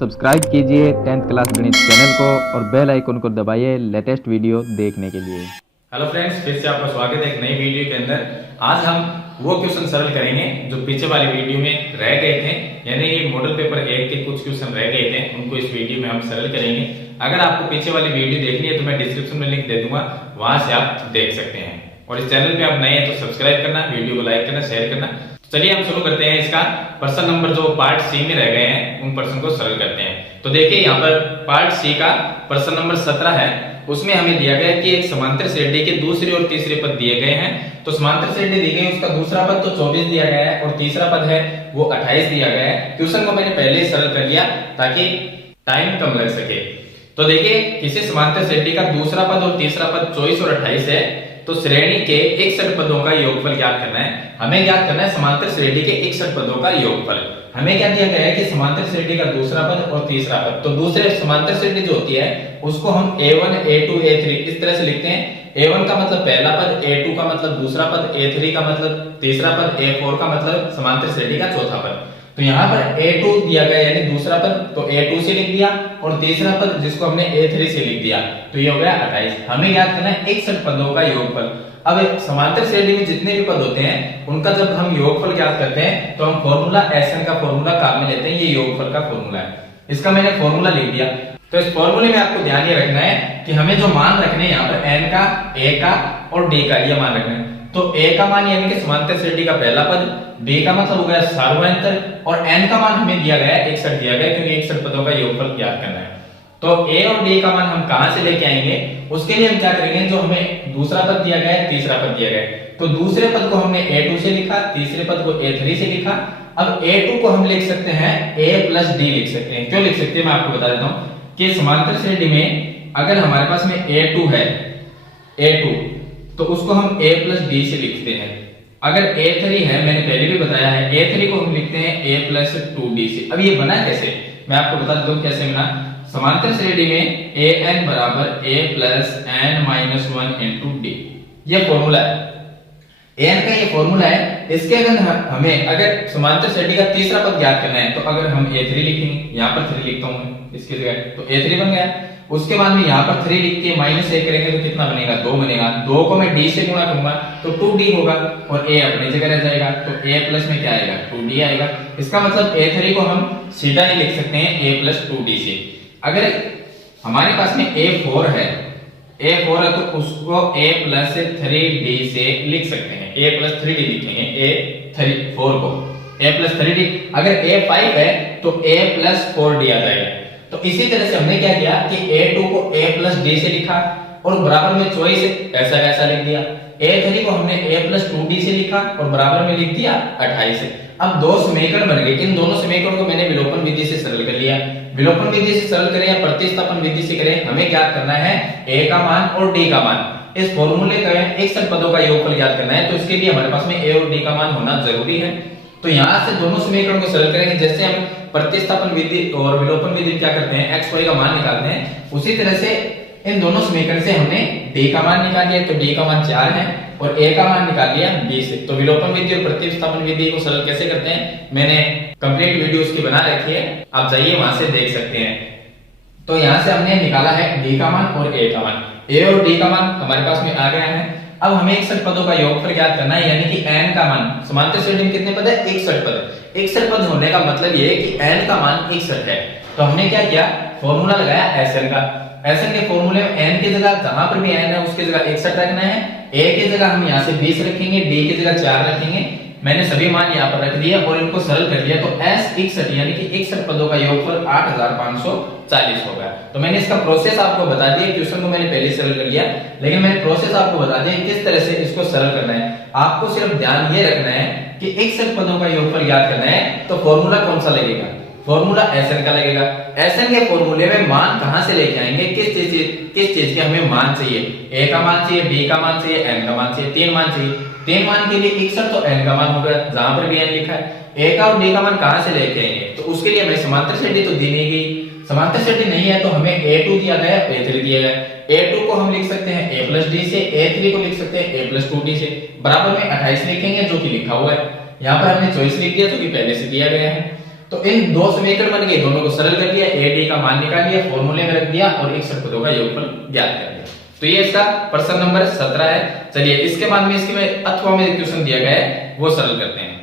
Subscribe कीजिए 10th class गणित channel को और बेल आइकन को दबाइए लेटेस्ट वीडियो देखने के लिए। हेलो फ्रेंड्स, फिर से आपका स्वागत है एक नई वीडियो के अंदर। आज हम वो क्वेश्चन सरल करेंगे जो पीछे वाली वीडियो में रह गए थे, यानी कि मॉडल पेपर 1 के कुछ क्वेश्चन रह गए थे, उनको इस वीडियो में हम सरल करेंगे। अगर आपको पीछे वाली वीडियो देखनी है तो मैं डिस्क्रिप्शन में लिंक दे दूंगा, वहां से आप देख सकते हैं। और इस चैनल पे आप नए हैं तो सब्सक्राइब करना, वीडियो को लाइक करना, शेयर करना। चलिए हम शुरू करते हैं। इसका प्रश्न नंबर जो पार्ट सी में रह गए हैं उन प्रश्न को सरल करते हैं। तो देखिए यहाँ पर पार्ट सी का प्रश्न नंबर 17 है। उसमें हमें दिया गया है कि एक समांतर श्रेणी के दूसरे और तीसरे पद दिए गए हैं। तो समांतर श्रेणी दी गई, उसका दूसरा पद तो 24 दिया गया है और तीसरा पद है वो 28 दिया गया है। क्वेश्चन को मैंने पहले ही सरल कर लिया ताकि टाइम कम लग सके। तो देखिए किसी समांतर श्रेणी का दूसरा पद और तीसरा पद 24 और 28 है, तो श्रेणी के 61 पदों का योगफल ज्ञात करना है। हमें ज्ञात करना है समांतर श्रेणी के 61 पदों का योगफल। हमें क्या दिया गया है कि समांतर श्रेणी का दूसरा पद और तीसरा पद, तो दूसरे समांतर श्रेणी जो होती है उसको हम A1 A2 A3 इस तरह से लिखते हैं। A1 का मतलब पहला पद, A2 का मतलब दूसरा पद, A3 का मतलब तीसरा पद, A4 का मतलब समांतर श्रेणी का चौथा पद। तो यहाँ पर A2 दिया गया यानी दूसरा पद, तो A2 से लिख दिया और तीसरा पद जिसको हमने A3 से लिख दिया, तो ये हो गया 28। हमें याद करना है 61 पदों का योगफल। अब समांतर श्रेणी में जितने भी पद होते हैं उनका जब हम योगफल ज्ञात करते हैं तो हम फॉर्मूला SN का फॉर्मूला काम में लेते हैं। ये योगफल का फॉर्मूला है, इसका मैंने फॉर्मूला लिख दिया। तो इस फॉर्मूले में आपको ध्यान ये रखना है कि हमें जो मान रखने हैं यहाँ पर N का, A का और D का, ये मान रखना है। तो A का मान यानी कि समांतर श्रेणी का पहला पद, D का मतलब हो गया सार्वभौमिक और N का मान हमें दिया गया है 61 दिया गया, क्योंकि 61 पदों का योगफल ज्ञात करना है। तो A और D का मान हम कहां से लेके आएंगे, उसके लिए हम क्या करेंगे, जो हमें दूसरा पद दिया गया है, तीसरा पद दिया गया है, तो दूसरे पद को हमने A2 से लिखा, तीसरे पद को A3 से लिखा। अब A2 को हम लिख सकते हैं A प्लस D लिख सकते हैं। क्यों लिख सकते हैं मैं आपको बता देता हूं कि समांतर श्रेणी में अगर हमारे पास में A2 है, A2 तो उसको हम A प्लस D से लिखते हैं। अगर A3 है, मैंने पहले भी बताया है, A3 को हम लिखते हैं A प्लस 2D से। अब ये बना कैसे, मैं आपको बता देता हूं कैसे बना। समांतर श्रेणी में an बराबर a plus n minus 1 into D, ये फॉर्मूला है। an का ये फॉर्मूला है। इसके अगर हमें अगर समांतर श्रेणी का तीसरा पद ज्ञात करना है तो अगर हम a3 लिखेंगे, यहाँ पर 3 लिखता हूं मैं इसकी जगह, तो a3 बन गया। उसके बाद में यहाँ पर 3 लिख के माइनस 1 करेंगे तो कितना बनेगा, 2 बनेगा। 2 को मैं d से गुणा करूंगा तो 2d होगा और a अपनी जगह रह जाएगा, तो a प्लस में क्या आएगा, 2d आएगा। इसका मतलब a3 को हम सीधा ही लिख सकते हैं a प्लस 2d से। अगर हमारे पास में A4 है, A4 है तो उसको A प्लस 3D से लिख सकते हैं। A प्लस 3D लिखेंगे, A4 को A प्लस 3D। अगर A5 है तो A प्लस 4D आ जाएगा। तो इसी तरह से हमने क्या किया कि A2 को A प्लस D से लिखा और बराबर में चॉइस ऐसा वैसा लिख दिया। A3 को हमने A प्लस 2D से लिखा और बराबर में लिख दिया 28। अब दो समीकरण बन गए। इन दोनों समीकरणों को मैंने विलोपन विधि से सरल कर लिया। विलोपन विधि से सरल करें या प्रतिस्थापन विधि से करें, हमें ज्ञात करना है A का मान और D का मान। इस फॉर्मूले का 61 पदों का योगफल ज्ञात करना है, तो इसके लिए हमारे पास में A और D का मान होना जरूरी है। तो यहाँ से दोनों समीकरणों को सरल करेंगे। जैसे हम प्रतिस्थापन विधि और विलोपन विधि क्या करते हैं, x y का मान निकालते हैं, उसी तरह से इन दोनों समीकरण से हमने D का मान निकाल लिया, तो D का मान 4 है और A का मान निकाल लिया B से। तो विलोपन विधि और प्रतिस्थापन विधि को सरल कैसे करते हैं, मैंने कंप्लीट वीडियो उसकी बना रखी है, आप जाइए वहां से देख सकते हैं। तो यहाँ से हमने निकाला है D का मान और A का मान। A और D का मान हमारे पास में आ गया है। अब हमें 61 पदों का योगफल ज्ञात करना है, यानी कि n का मान। समांतर श्रेणी में कितने पद है, 61 पद। 61 पद होने का मतलब ये है कि n का मान 61 है। तो हमने क्या किया, फॉर्मूला लगाया SN का। SN के फॉर्मूले में n की जगह जहां पर भी n है उसकी जगह 61 रखना है। A की जगह हम यहाँ से 20 रखेंगे, D की जगह 4 रखेंगे। मैंने सभी मान यहाँ पर रख दिया और इनको सरल कर दिया, तो S 61 यानी कि 61 पदों का योगफल 8540 होगा। तो मैंने इसका प्रोसेस आपको बता दिया। क्वेश्चन को मैंने पहले सरल कर लिया, लेकिन मैंने प्रोसेस आपको बता दिया किस तरह से इसको सरल करना है। आपको सिर्फ ध्यान ये रखना है कि 61 पदों का योगफल ज्ञात करना है, तो फॉर्मूला कौन सा लगेगा, फॉर्मूला SN का लगेगा। SN के फॉर्मूले में मान कहां से लेके आएंगे, किस चीज के हमें मान चाहिए, A का मान चाहिए, B का मान चाहिए, N का मान चाहिए, 3 मान चाहिए। 3 मान के लिए 61 तो N का मान होगा, जहां पर भी N लिखा है। A का और D का मान कहां से लेके आएंगे, तो उसके लिए हमें समांतर श्रेणी तो दी नहीं गई। समांतर श्रेणी नहीं है तो हमें A2 दिया गया, A3 दिया गया। A2 को हम लिख सकते हैं A प्लस D से, A3 को लिख सकते हैं A प्लस 2D से। बराबर में 28 लिखेंगे जो कि लिखा हुआ है। यहाँ पर हमने चॉइस लिख दिया जो कि पहले से दिया गया है। तो इन दो समीकरण बन गए, दोनों को सरल कर लिया, ए डी का मान निकाल लिया, फॉर्मूले में रख दिया और 61 पदों का योगफल ज्ञात कर दिया। तो ये इसका प्रश्न नंबर 17 है। चलिए इसके बाद में इसके में अथवा में क्वेश्चन दिया गया है वो सरल करते हैं।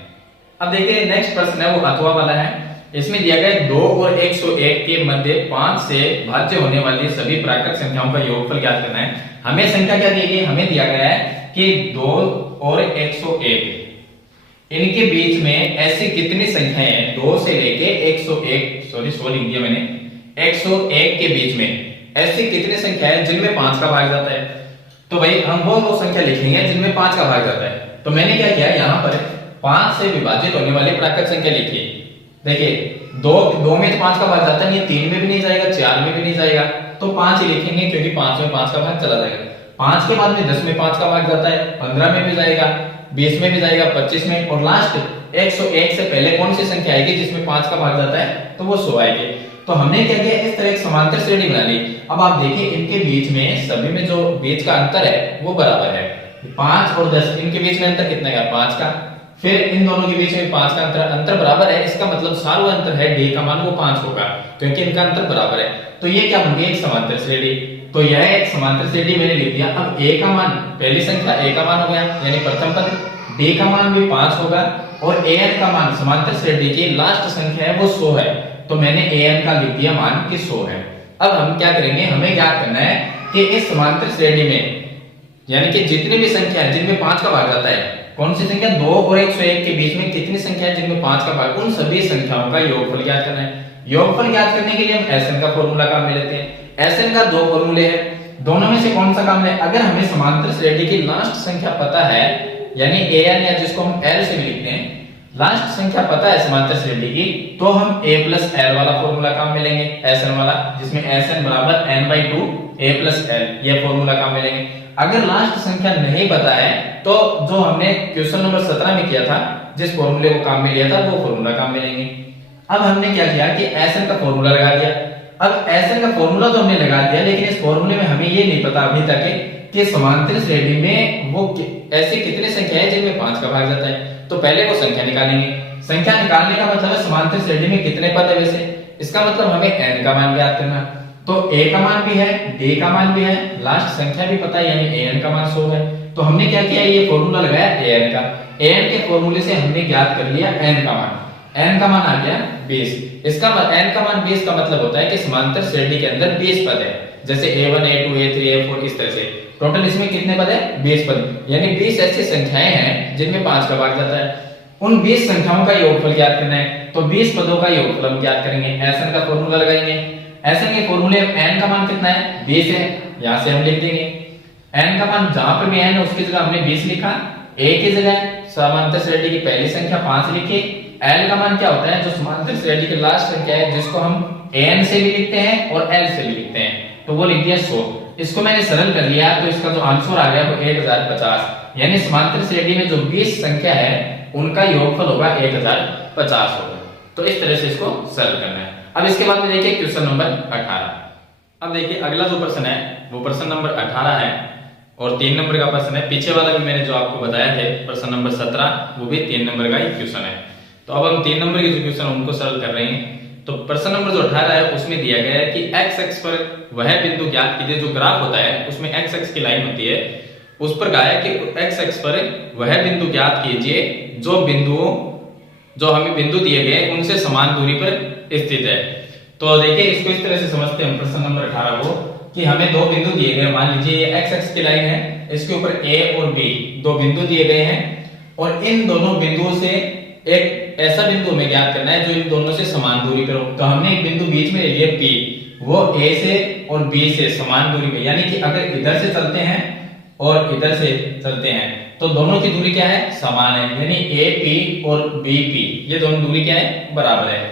अब देखिए नेक्स्ट प्रश्न है वो अथवा वाला है। इसमें दिया गया है 2 और 101 के मध्य 5 से भाज्य होने वाली सभी प्राकृत संख्याओं का योगफल ज्ञात करना है। हमें संख्या क्या दी गई, हमें दिया गया है कि 2 और 101 इनके बीच में ऐसी कितनी संख्याएं हैं 2 से लेके 101 सॉरी लिख दिया मैंने 101 के बीच में ऐसी कितनी संख्या है जिनमें 5 का भाग जाता है। तो भाई हम वो संख्या लिखेंगे जिनमें 5 का भाग जाता है। तो मैंने क्या किया, यहाँ पर 5 से विभाजित होने वाली प्राकृत संख्या लिखी। देखिए 2 में 5 का भाग जाता नहीं, 3 में भी नहीं जाएगा, 4 में भी नहीं जाएगा, तो 5 ही लिखेंगे क्योंकि 5 में 5 का भाग चला जाएगा। 5 के बाद में 10 में 5 का भाग जाता है, 15 में भी जाएगा, 20 में भी जाएगा, 25 में, और लास्ट 101 से पहले कौन सी संख्या आएगी जिसमें 5 का भाग जाता है, तो वो 100 आएगी। तो हमने क्या किया, इस तरह एक समांतर श्रेणी बना ली। अब आप देखिए इनके बीच में सभी में जो बीच का अंतर है वो बराबर है। 5 और 10 इनके बीच में अंतर कितना है, 5 का। फिर इन दोनों के बीच में 5 का अंतर बराबर है, इसका मतलब सार्व अंतर है डी का मान वो 5 होगा क्योंकि इनका अंतर बराबर है। तो ये क्या बन गई, एक समांतर श्रेणी। तो यह एक समांतर श्रेणी मैंने लिख दिया। अब a का मान, पहली संख्या a का मान हो गया यानी प्रथम पद, d का मान भी 5 होगा और an का मान समांतर श्रेणी की लास्ट संख्या है वो 100 है। तो मैंने an का लिख दिया मान कि 100 है। अब हम क्या करेंगे, हमें ज्ञात करना है कि इस समांतर श्रेणी में यानी कि जितनी भी संख्या है जिनमें 5 का भाग जाता है, कौन सी संख्या 2 और 101 के बीच में कितनी संख्या है जिनमें 5 का भाग, उन सभी संख्याओं का योगफल ज्ञात करना है। योगफल ज्ञात करने के लिए हम SN का फॉर्मूला काम में लेते हैं। SN का 2 फॉर्मूले हैं, दोनों में से कौन सा काम है। अगर हमें समांतर श्रेणी की लास्ट संख्या पता है यानी AN या जिसको हम L से भी लिखते हैं, लास्ट संख्या पता है समांतर श्रेणी की, तो हम a प्लस l वाला फॉर्मूला काम में लेंगे, SN वाला, जिसमें SN बराबर n/2 a प्लस l, ये फॉर्मूला काम में लेंगे। अगर लास्ट संख्या नहीं पता है तो जो हमने क्वेश्चन नंबर 17 में किया था, जिस फॉर्मूले को काम में लिया था वो फॉर्मूला काम में लेंगे। अब हमने क्या किया कि SN का फॉर्मूला लगा दिया। अब SN का फॉर्मूला तो हमने लगा दिया, लेकिन इस फॉर्मूले में हमें ये नहीं पता अभी तक कि समांतर श्रेणी में वो ऐसी कितनी संख्या है जिनमें 5 का भाग जाता है। तो पहले वो संख्या निकालेंगे। संख्या निकालने का मतलब है समांतर श्रेणी में कितने पद है वैसे, इसका मतलब हमें n का मान ज्ञात करना। तो a का मान भी है, d का मान भी है, लास्ट संख्या भी पता है यानी an का मान 100 है। तो हमने क्या किया, ये फॉर्मूला लगाया an का। an के फॉर्मूले से हमने ज्ञात कर लिया n का मान। n का मान आ गया 20। इसका n का मान 20 का मतलब होता है कि समांतर श्रेणी के अंदर 20 पद है, जैसे a1 a2 a3 a4 इस तरह से। टोटल इसमें कितने पद है, 20 पद, यानी 20 ऐसी संख्याएं हैं जिनमें 5 का भाग जाता है। उन 20 संख्याओं का योगफल ज्ञात करना है। तो 20 पदों का योगफल हम ज्ञात करेंगे, SN का फॉर्मूला लगाएंगे। SN के फॉर्मूले में n का मान कितना है, 20 है, यहां से हम लिख देंगे n का मान, जहां पर भी n है उसकी जगह हमने 20 लिखा, a की जगह समांतर श्रेणी की पहली संख्या 5 लिखी। l का मान क्या होता है, जो समांतर श्रेणी की लास्ट संख्या है जिसको हम an से भी लिखते हैं और l से भी लिखते हैं, तो वो लिख दिया 100। इसको मैंने सरल कर लिया तो इसका जो आंसर आ गया वो 1050, यानी समांतर श्रेणी में जो 20 संख्या है उनका योगफल होगा 1050 होगा। तो इस तरह से इसको सरल करना है। अब इसके बाद में देखिए क्वेश्चन नंबर 18। अब देखिए अगला जो प्रश्न है वो प्रश्न नंबर 18 है और 3 नंबर का प्रश्न है। पीछे वाला भी मैंने जो आपको बताया थे प्रश्न नंबर 17, वो भी 3 नंबर का ही क्वेश्चन है। तो अब हम 3 नंबर के जो क्वेश्चन उनको सरल कर रहे हैं। तो प्रश्न नंबर जो 18 है उसमें दिया गया है कि x अक्ष पर वह बिंदु ज्ञात कीजिए, जो ग्राफ होता है उसमें x अक्ष की लाइन होती है, उस पर कहा है कि x अक्ष पर वह बिंदु ज्ञात कीजिए जो हमें बिंदु दिए गए उनसे समान दूरी पर स्थित है। तो देखिए इसको इस तरह से समझते हैं प्रश्न नंबर 18 को कि हमें दो बिंदु दिए गए, मान लीजिए ये x अक्ष की लाइन है, इसके ऊपर a और b दो बिंदु दिए गए हैं और इन दोनों बिंदुओं से एक ऐसा बिंदु हमें ज्ञात करना है जो इन दोनों से समान दूरी पर हो। तो हमने एक बिंदु बीच में ले लिया P, वो A से और B से समान दूरी पे, यानी कि अगर इधर से चलते हैं और इधर से चलते हैं तो दोनों की दूरी क्या है, समान है, यानी AP और BP ये दोनों दूरी क्या है, बराबर है।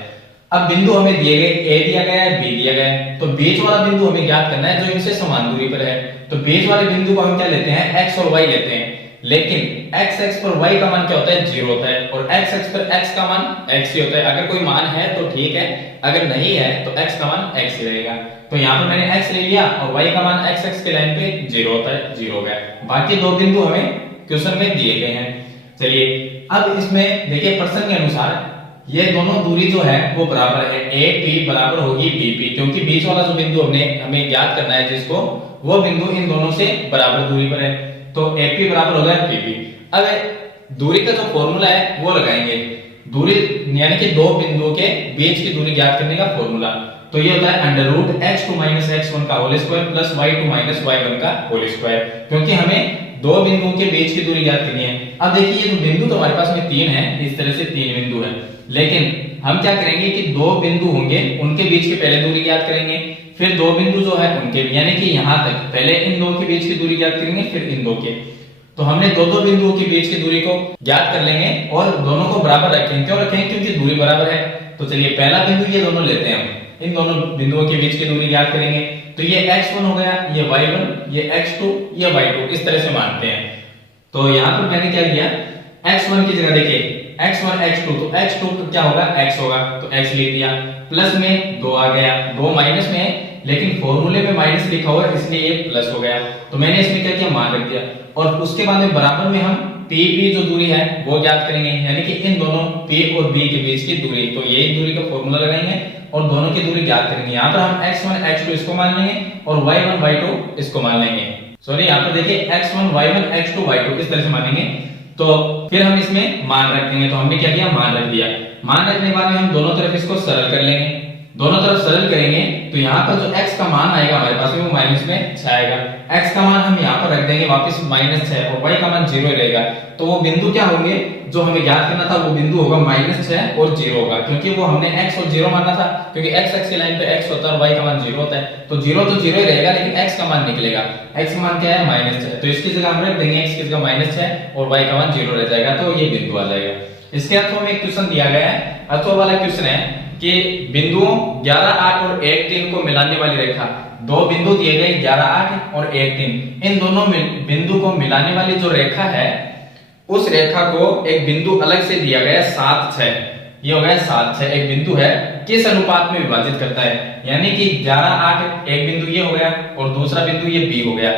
अब बिंदु हमें दिए गए, A दिया गया है, B दिया गया है, तो बीच वाला बिंदु हमें ज्ञात करना है जो इनसे समान दूरी पर है। तो बीच वाले बिंदु को हम क्या लेते हैं, x और y लेते हैं, लेकिन x अक्ष पर y का मान क्या होता है, 0 होता है और x अक्ष पर x का मान x ही होता है। अगर कोई मान है तो ठीक है, अगर नहीं है तो x का मान x ही रहेगा। तो यहाँ पर मैंने x ले लिया और y का मान x अक्ष के लाइन पे 0 होता है, 0 हो गया। बाकी दो बिंदु हमें क्वेश्चन में दिए गए हैं। चलिए अब इसमें देखिए प्रश्न के अनुसार ये दोनों दूरी जो है वो बराबर है, ए पी बराबर होगी बी पी, क्योंकि बीच वाला जो बिंदु हमें ज्ञात करना है जिसको, वो बिंदु इन दोनों से बराबर दूरी पर है, तो ए पी बराबर होगा पी पी। अब दूरी का जो फॉर्मूला है वो लगाएंगे, दूरी यानी कि दो बिंदुओं के बीच की दूरी ज्ञात करने का फॉर्मूला, तो ये होता है under root x2 minus x1 का whole square plus y2 minus y1 का होल स्क्वायर, क्योंकि हमें दो बिंदुओं के बीच की दूरी ज्ञात करनी है। अब देखिए ये जो बिंदु तो हमारे पास में तीन है, इस तरह से तीन बिंदु है, लेकिन हम क्या करेंगे कि दो बिंदु होंगे उनके बीच की पहले दूरी ज्ञात करेंगे, फिर दो बिंदु जो है उनके, यानी कि यहां तक पहले इन दो के बीच की दूरी ज्ञात करेंगे, फिर इन दो के, तो हमने दो दो बिंदुओं के बीच की दूरी को ज्ञात कर लेंगे और दोनों को बराबर रखेंगे। क्यों रखेंगे? क्योंकि दूरी बराबर है। तो चलिए पहला बिंदु ये दोनों लेते हैं, हम इन दोनों बिंदुओं के बीच की दूरी ज्ञात करेंगे, तो ये x1 हो गया, ये y1, ये x2, ये y2, इस तरह से मानते हैं। तो यहां पर मैंने क्या किया, x1 की जगह देखिए x1 x2, तो x2 क्या होगा, x होगा, तो x लिख दिया, प्लस में 2 आ गया, 2 माइनस में है लेकिन फॉर्मूले में माइनस लिखा हुआ है इसलिए ये प्लस हो गया, तो मैंने इसमें क्या किया, मान रख दिया। और उसके बाद में बराबर में हम पी बी जो दूरी है वो ज्ञात करेंगे, यानी कि इन दोनों p और b के बीच की दूरी, तो यही दूरी का फॉर्मूला लगाएंगे और दोनों की दूरी ज्ञात करेंगे। यहाँ पर हम x1 x2 इसको मान लेंगे और y1 y2 इसको मान लेंगे, सॉरी यहाँ पर देखिए x1 y1 x2 y2 इस तरह से मानेंगे। तो फिर हम इसमें मान रख देंगे, तो हमने क्या किया, मान रख दिया। मान रखने के बाद में हम दोनों तरफ इसको सरल कर लेंगे, दोनों तरफ सरल करेंगे तो यहाँ पर जो x का मान आएगा हमारे पास में वो माइनस में 6 आएगा, x का मान हम यहाँ पर रख देंगे वापस -6 और y का मान 0 रहेगा, तो वो बिंदु क्या होंगे जो हमें ज्ञात करना था, वो बिंदु होगा -6 और 0 होगा, क्योंकि वो हमने x और 0 माना था, क्योंकि x एक्स की लाइन पे x होता है और y का मान 0 होता है, तो 0 तो 0 ही रहेगा लेकिन x का मान निकलेगा, x का मान क्या है, -6, तो इसकी जगह हम रख देंगे x की जगह -6 और y का मान 0 रह जाएगा, तो ये बिंदु आ जाएगा। इसके अर्थों में एक क्वेश्चन दिया गया है, अर्थों वाला क्वेश्चन है कि बिंदुओं 11 8 और 1 3 को मिलाने वाली रेखा, दो बिंदु दिए गए 11 8 और 1 3, इन दोनों बिंदु को मिलाने वाली जो रेखा है उस रेखा को एक बिंदु अलग से दिया गया 7 6, ये हो गया 7 6 एक बिंदु है, किस अनुपात में विभाजित करता है, यानी कि 11 8 एक बिंदु ये हो गया और दूसरा बिंदु ये b हो गया,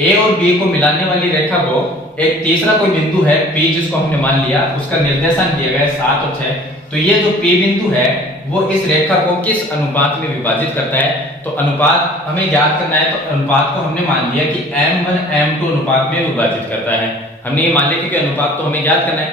a और b को मिलाने वाली रेखा को एक तीसरा कोई बिंदु है p जिसको हमने मान लिया, उसका निर्देशांक दिया गया 7 और 6, तो ये जो p बिंदु है वो इस रेखा को किस अनुपात में विभाजित करता है, तो अनुपात हमें ज्ञात करना है, तो अनुपात को हमने मान लिया कि m1 m2 अनुपात में विभाजित करता है, हमने ये मान लिया क्योंकि अनुपात तो हमें ज्ञात करना है,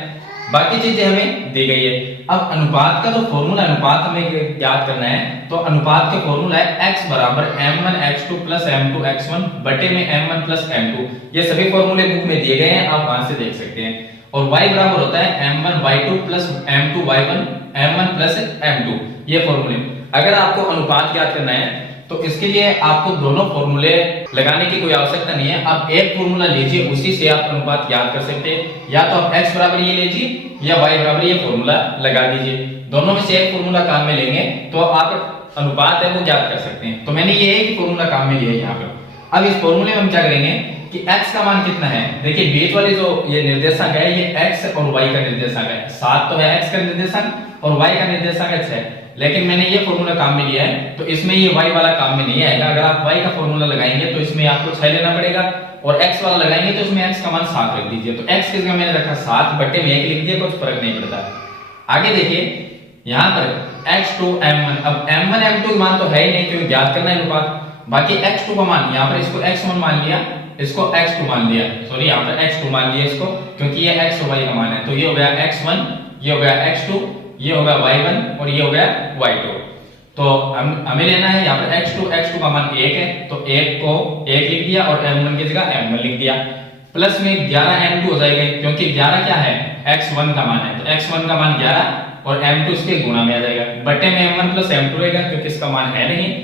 बाकी चीजें हमें दी गई है। अब अनुपात का जो फॉर्मूला, अनुपात हमें ज्ञात करना है, तो अनुपात का फॉर्मूला है x बराबर m1 x2 plus m2 x1 बटे में m1 प्लस m2, ये सभी फॉर्मूले बुक में दिए गए हैं, आप वहां से देख सकते हैं। और y बराबर होता है m1 y2 plus m2 y1 m1 plus m2, ये फॉर्मूले। अगर आपको अनुपात ज्ञात करना है तो इसके लिए आपको दोनों फॉर्मूले लगाने की कोई आवश्यकता नहीं है, आप एक फॉर्मूला लीजिए उसी से आप अनुपात ज्ञात कर सकते हैं, या तो आप x बराबर ये लीजिए या y बराबर ये फॉर्मूला लगा दीजिए, दोनों में से एक फॉर्मूला काम में लेंगे तो आप अनुपात है वो ज्ञात कर सकते हैं। तो मैंने ये एक फॉर्मूला काम में लिया है यहाँ पर। अब इस फॉर्मूले में हम क्या करेंगे कि x का मान कितना है, देखिए बीच वाली जो ये निर्देशांक है ये x और y का निर्देशांक है, 7 तो है x का निर्देशांक और y का निर्देशांक है 6, लेकिन मैंने ये फॉर्मूला काम में लिया है तो इसमें ये y वाला काम में नहीं आएगा। अगर आप y का फॉर्मूला लगाएंगे तो इसमें आपको 6 लेना पड़ेगा और x वाला लगाएंगे तो इसमें x का मान 7 रख दीजिए, तो x की जगह मैंने रखा 7 बटे में 1 लिख दिया, कुछ फर्क नहीं पड़ता। आगे देखिए यहाँ पर x2 m1, अब m1 m2 का मान तो है ही नहीं क्योंकि ज्ञात करना है अनुपात, बाकी x2 का मान यहाँ पर इसको x1 मान लिया, इसको x2 मान लिया, सॉरी यहाँ पर x2 मान लिया इसको, क्योंकि ये x और y का मान है, तो ये हो गया x1, ये हो गया x2, ये हो गया y1 और ये हो गया y2। तो हमें लेना है यहाँ पर x2 का मान 1 है, तो 1 को 1 लिख दिया और m1 की जगह m1 लिख दिया, प्लस में 11 m2 हो जाएगा, क्योंकि 11 क्या है, x1 का मान है, तो x1 का मान 11 और m2 इसके गुणा में आ जाएगा, बटे में m1 प्लस m2 रहेगा क्योंकि इसका मान है नहीं।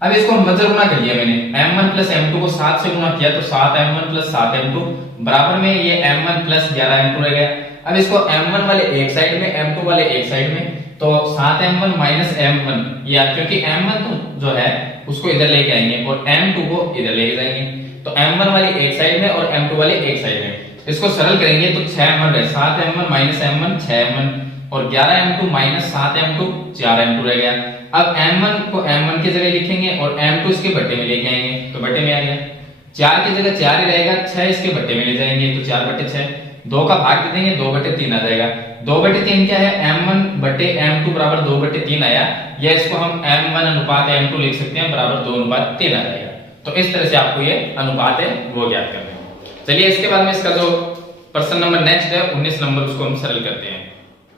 अब इसको मजर गुणा कर लिया मैंने, m1 प्लस m2 को 7 से गुणा किया तो 7m1 प्लस 7m2 बराबर में ये m1 प्लस 11m2 रह गया। अब इसको m1 वाले एक साइड में m2 वाले एक साइड में, तो 7m1 माइनस m1, या क्योंकि m1 तो जो है उसको इधर लेके आएंगे और m2 को इधर लेके जाएंगे, तो m1 वाली एक साइड में और m2 वाले एक साइड में, इसको सरल करेंगे तो 6m1 है, 7m1 माइनस m1 6m1 और 11m2 माइनस 7m2 4m2 रह गया। अब m1 को m1 की जगह लिखेंगे और m2 इसके बट्टे में लेके आएंगे, तो बट्टे में आ गया, 4 की जगह 4 ही रहेगा, 6 इसके बट्टे में ले जाएंगे तो 4 बट्टे 6, 2 का भाग दे देंगे, 2/3 आ जाएगा। 2/3 क्या है, m1/m2 बराबर 2/3 आया, या इसको हम m1 अनुपात m2 लिख सकते हैं बराबर 2/3 आ जाएगा। तो इस तरह से आपको ये अनुपात है वो ज्ञात करना है। चलिए इसके बाद में इसका जो प्रश्न नंबर नेक्स्ट है 19 नंबर, उसको हम सरल करते हैं।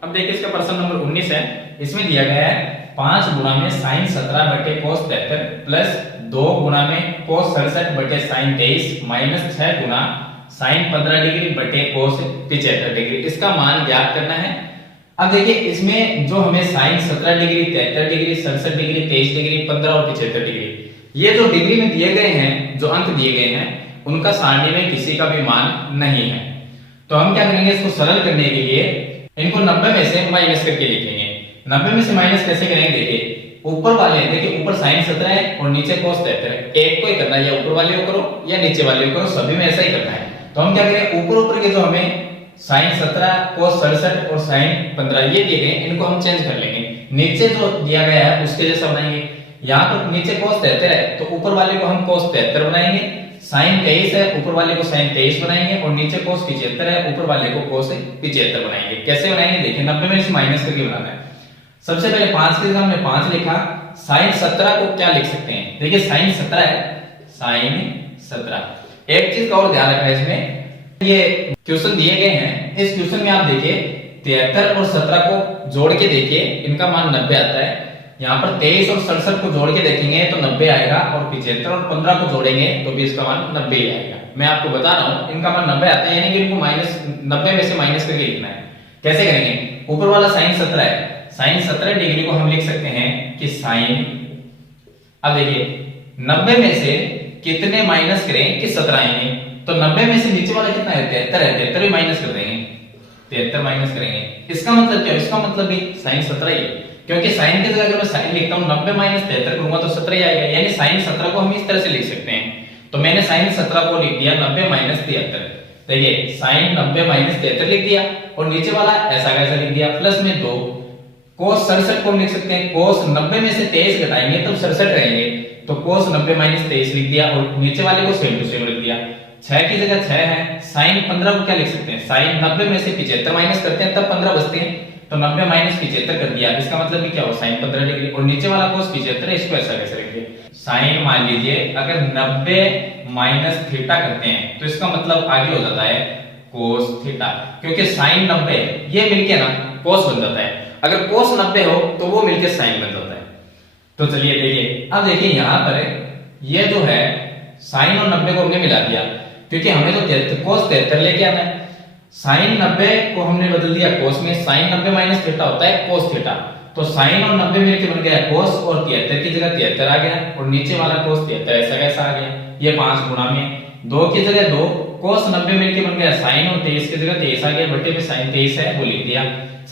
अब देखिए इसका प्रश्न नंबर 19 है, इसमें दिया गया है 5 गुणा में sin 17 cos 73 प्लस 2 गुणा में cos 67 sin 23 माइनस 6 गुणा sin 15 डिग्री cos 75 डिग्री, इसका मान ज्ञात करना है। अब देखिए इसमें जो हमें sin 17 degree, 73 degree, 67 degree, 23 degree, 15 और 75 डिग्री, ये जो डिग्री में दिए गए हैं, जो अंक दिए गए हैं, उनका सारणी में किसी का भी मान नहीं है। तो हम क्या करेंगे, इसको सरल करने के लिए इनको 90 में से माइनस करके लिखेंगे। 90 में से माइनस कैसे करेंगे, देखिए ऊपर वाले, देखिए ऊपर sin 17 है और नीचे cos 73 है, एक को ही करना है, या ऊपर वाले को करो या नीचे वाले को करो, सभी में ऐसा ही करना है। तो हम क्या करेंगे, ऊपर के जो हमें sin 17 cos 67 और sin 15 ये दिए गए, इनको हम चेंज कर लेंगे। नीचे जो दिया गया है उसके जैसा बनाएंगे। यहाँ पर नीचे cos 73 है तो ऊपर वाले को हम cos 73 बनाएंगे, sin 23 है ऊपर वाले को sin 23 बनाएंगे, और नीचे cos 75 है ऊपर वाले को cos 75 बनाएंगे। कैसे बनाएंगे, देखिए 90 में से माइनस करके बनाना है। सबसे पहले 5 की जगह हमने 5 लिखा, sin 17 को क्या लिख सकते हैं, देखिए sin 17 है, sin 17। एक चीज का और ध्यान रखना है, इसमें ये क्वेश्चन दिए गए हैं, इस क्वेश्चन में आप देखिए 73 और 17 को जोड़ के देखिए, इनका मान 90 आता है। यहाँ पर 23 और 67 को जोड़ के देखेंगे तो 90 आएगा, और 75 और 15 को जोड़ेंगे तो भी इसका मान 90 ही आएगा। मैं आपको बता रहा हूँ इनका मान 90 आता है, यानी कि इनको माइनस 90 में से माइनस करके लिखना है। कैसे करेंगे, ऊपर वाला sin 17 है, sin 17 डिग्री को हम लिख सकते हैं कि sin, अब देखिए 90 में से कितने माइनस करें कि 17 आएंगे, तो 90 में से नीचे वाला कितना है, 73 है, 73 माइनस कर देंगे, 73 माइनस करेंगे। इसका मतलब क्या है, इसका मतलब भी sin 17 ही है, क्योंकि sin की जगह अगर मैं sin लिखता हूं 90 माइनस 73 करूंगा तो 17 ही आएगा, यानी sin 17 को हम इस तरह से लिख सकते हैं। तो मैंने sin 17 को लिख दिया 90 माइनस 73, देखिए sin 90 माइनस 73 लिख दिया, और नीचे वाला ऐसा कैसा लिख दिया, प्लस में 2 cos 67 को हम लिख सकते हैं, cos 90 में से 23 घटाएंगे तब 67 रहेंगे, तो cos 90 माइनस 23 लिख दिया, और नीचे वाले को सेम टू सेम लिख दिया। 6 की जगह 6 है, sin 15 को क्या लिख सकते हैं, sin 90 में से 75 माइनस करते हैं तब 15 बचते हैं, तो 90 माइनस 75 कर दिया, इसका मतलब भी क्या हो, sin 15 डिग्री, और नीचे वाला cos 75 है, इसको ऐसा कैसे लिखेंगे, sin मान लीजिए अगर 90 माइनस थीटा करते हैं तो इसका मतलब आगे हो जाता है cos थीटा, क्योंकि sin 90 ये मिलके ना cos बन जाता है, अगर cos 90 हो तो वो मिलके sin बन जाता है। तो चलिए देखिए, अब देखिए यहाँ पर ये जो है sin और 90 को हमने मिला दिया, क्योंकि हमें तो cos 73 लेके आना है। sin 90 को हमने बदल दिया cos में, sin 90 माइनस थीटा होता है cos थीटा, तो sin और 90 मिलके बन गया cos, और 73 की जगह 73 आ गया, और नीचे वाला cos 73 ऐसा कैसा आ गया, ये 5 गुणा में 2 की जगह 2 cos 90 मिलके बन गया sin, और 23 की जगह 23 आ गया, बट्टे में sin 23 है वो लिख दिया।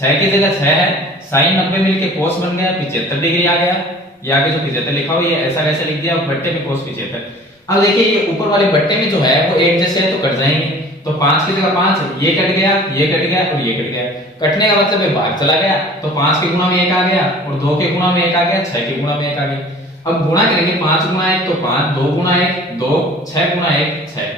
6 की जगह 6 है, sin 90 मिलके cos बन गया, 75 डिग्री आ गया, ये आगे जो 75 लिखा हुआ है ऐसा कैसे लिख दिया, बट्टे में cos 75। अब देखिए ये ऊपर वाले बट्टे में जो है वो एक जैसे है तो कट जाएंगे, तो 5 की जगह 5, ये कट गया, ये कट गया और ये कट गया, कटने का मतलब है भाग चला गया, तो 5 के गुणा में 1 आ गया, और 2 के गुणा में 1 आ गया, 6 के गुणा में 1 आ गया। अब गुणा करेंगे 5 गुणा 1 तो 5, 2 गुणा 1 2, 6 गुणा 1 6।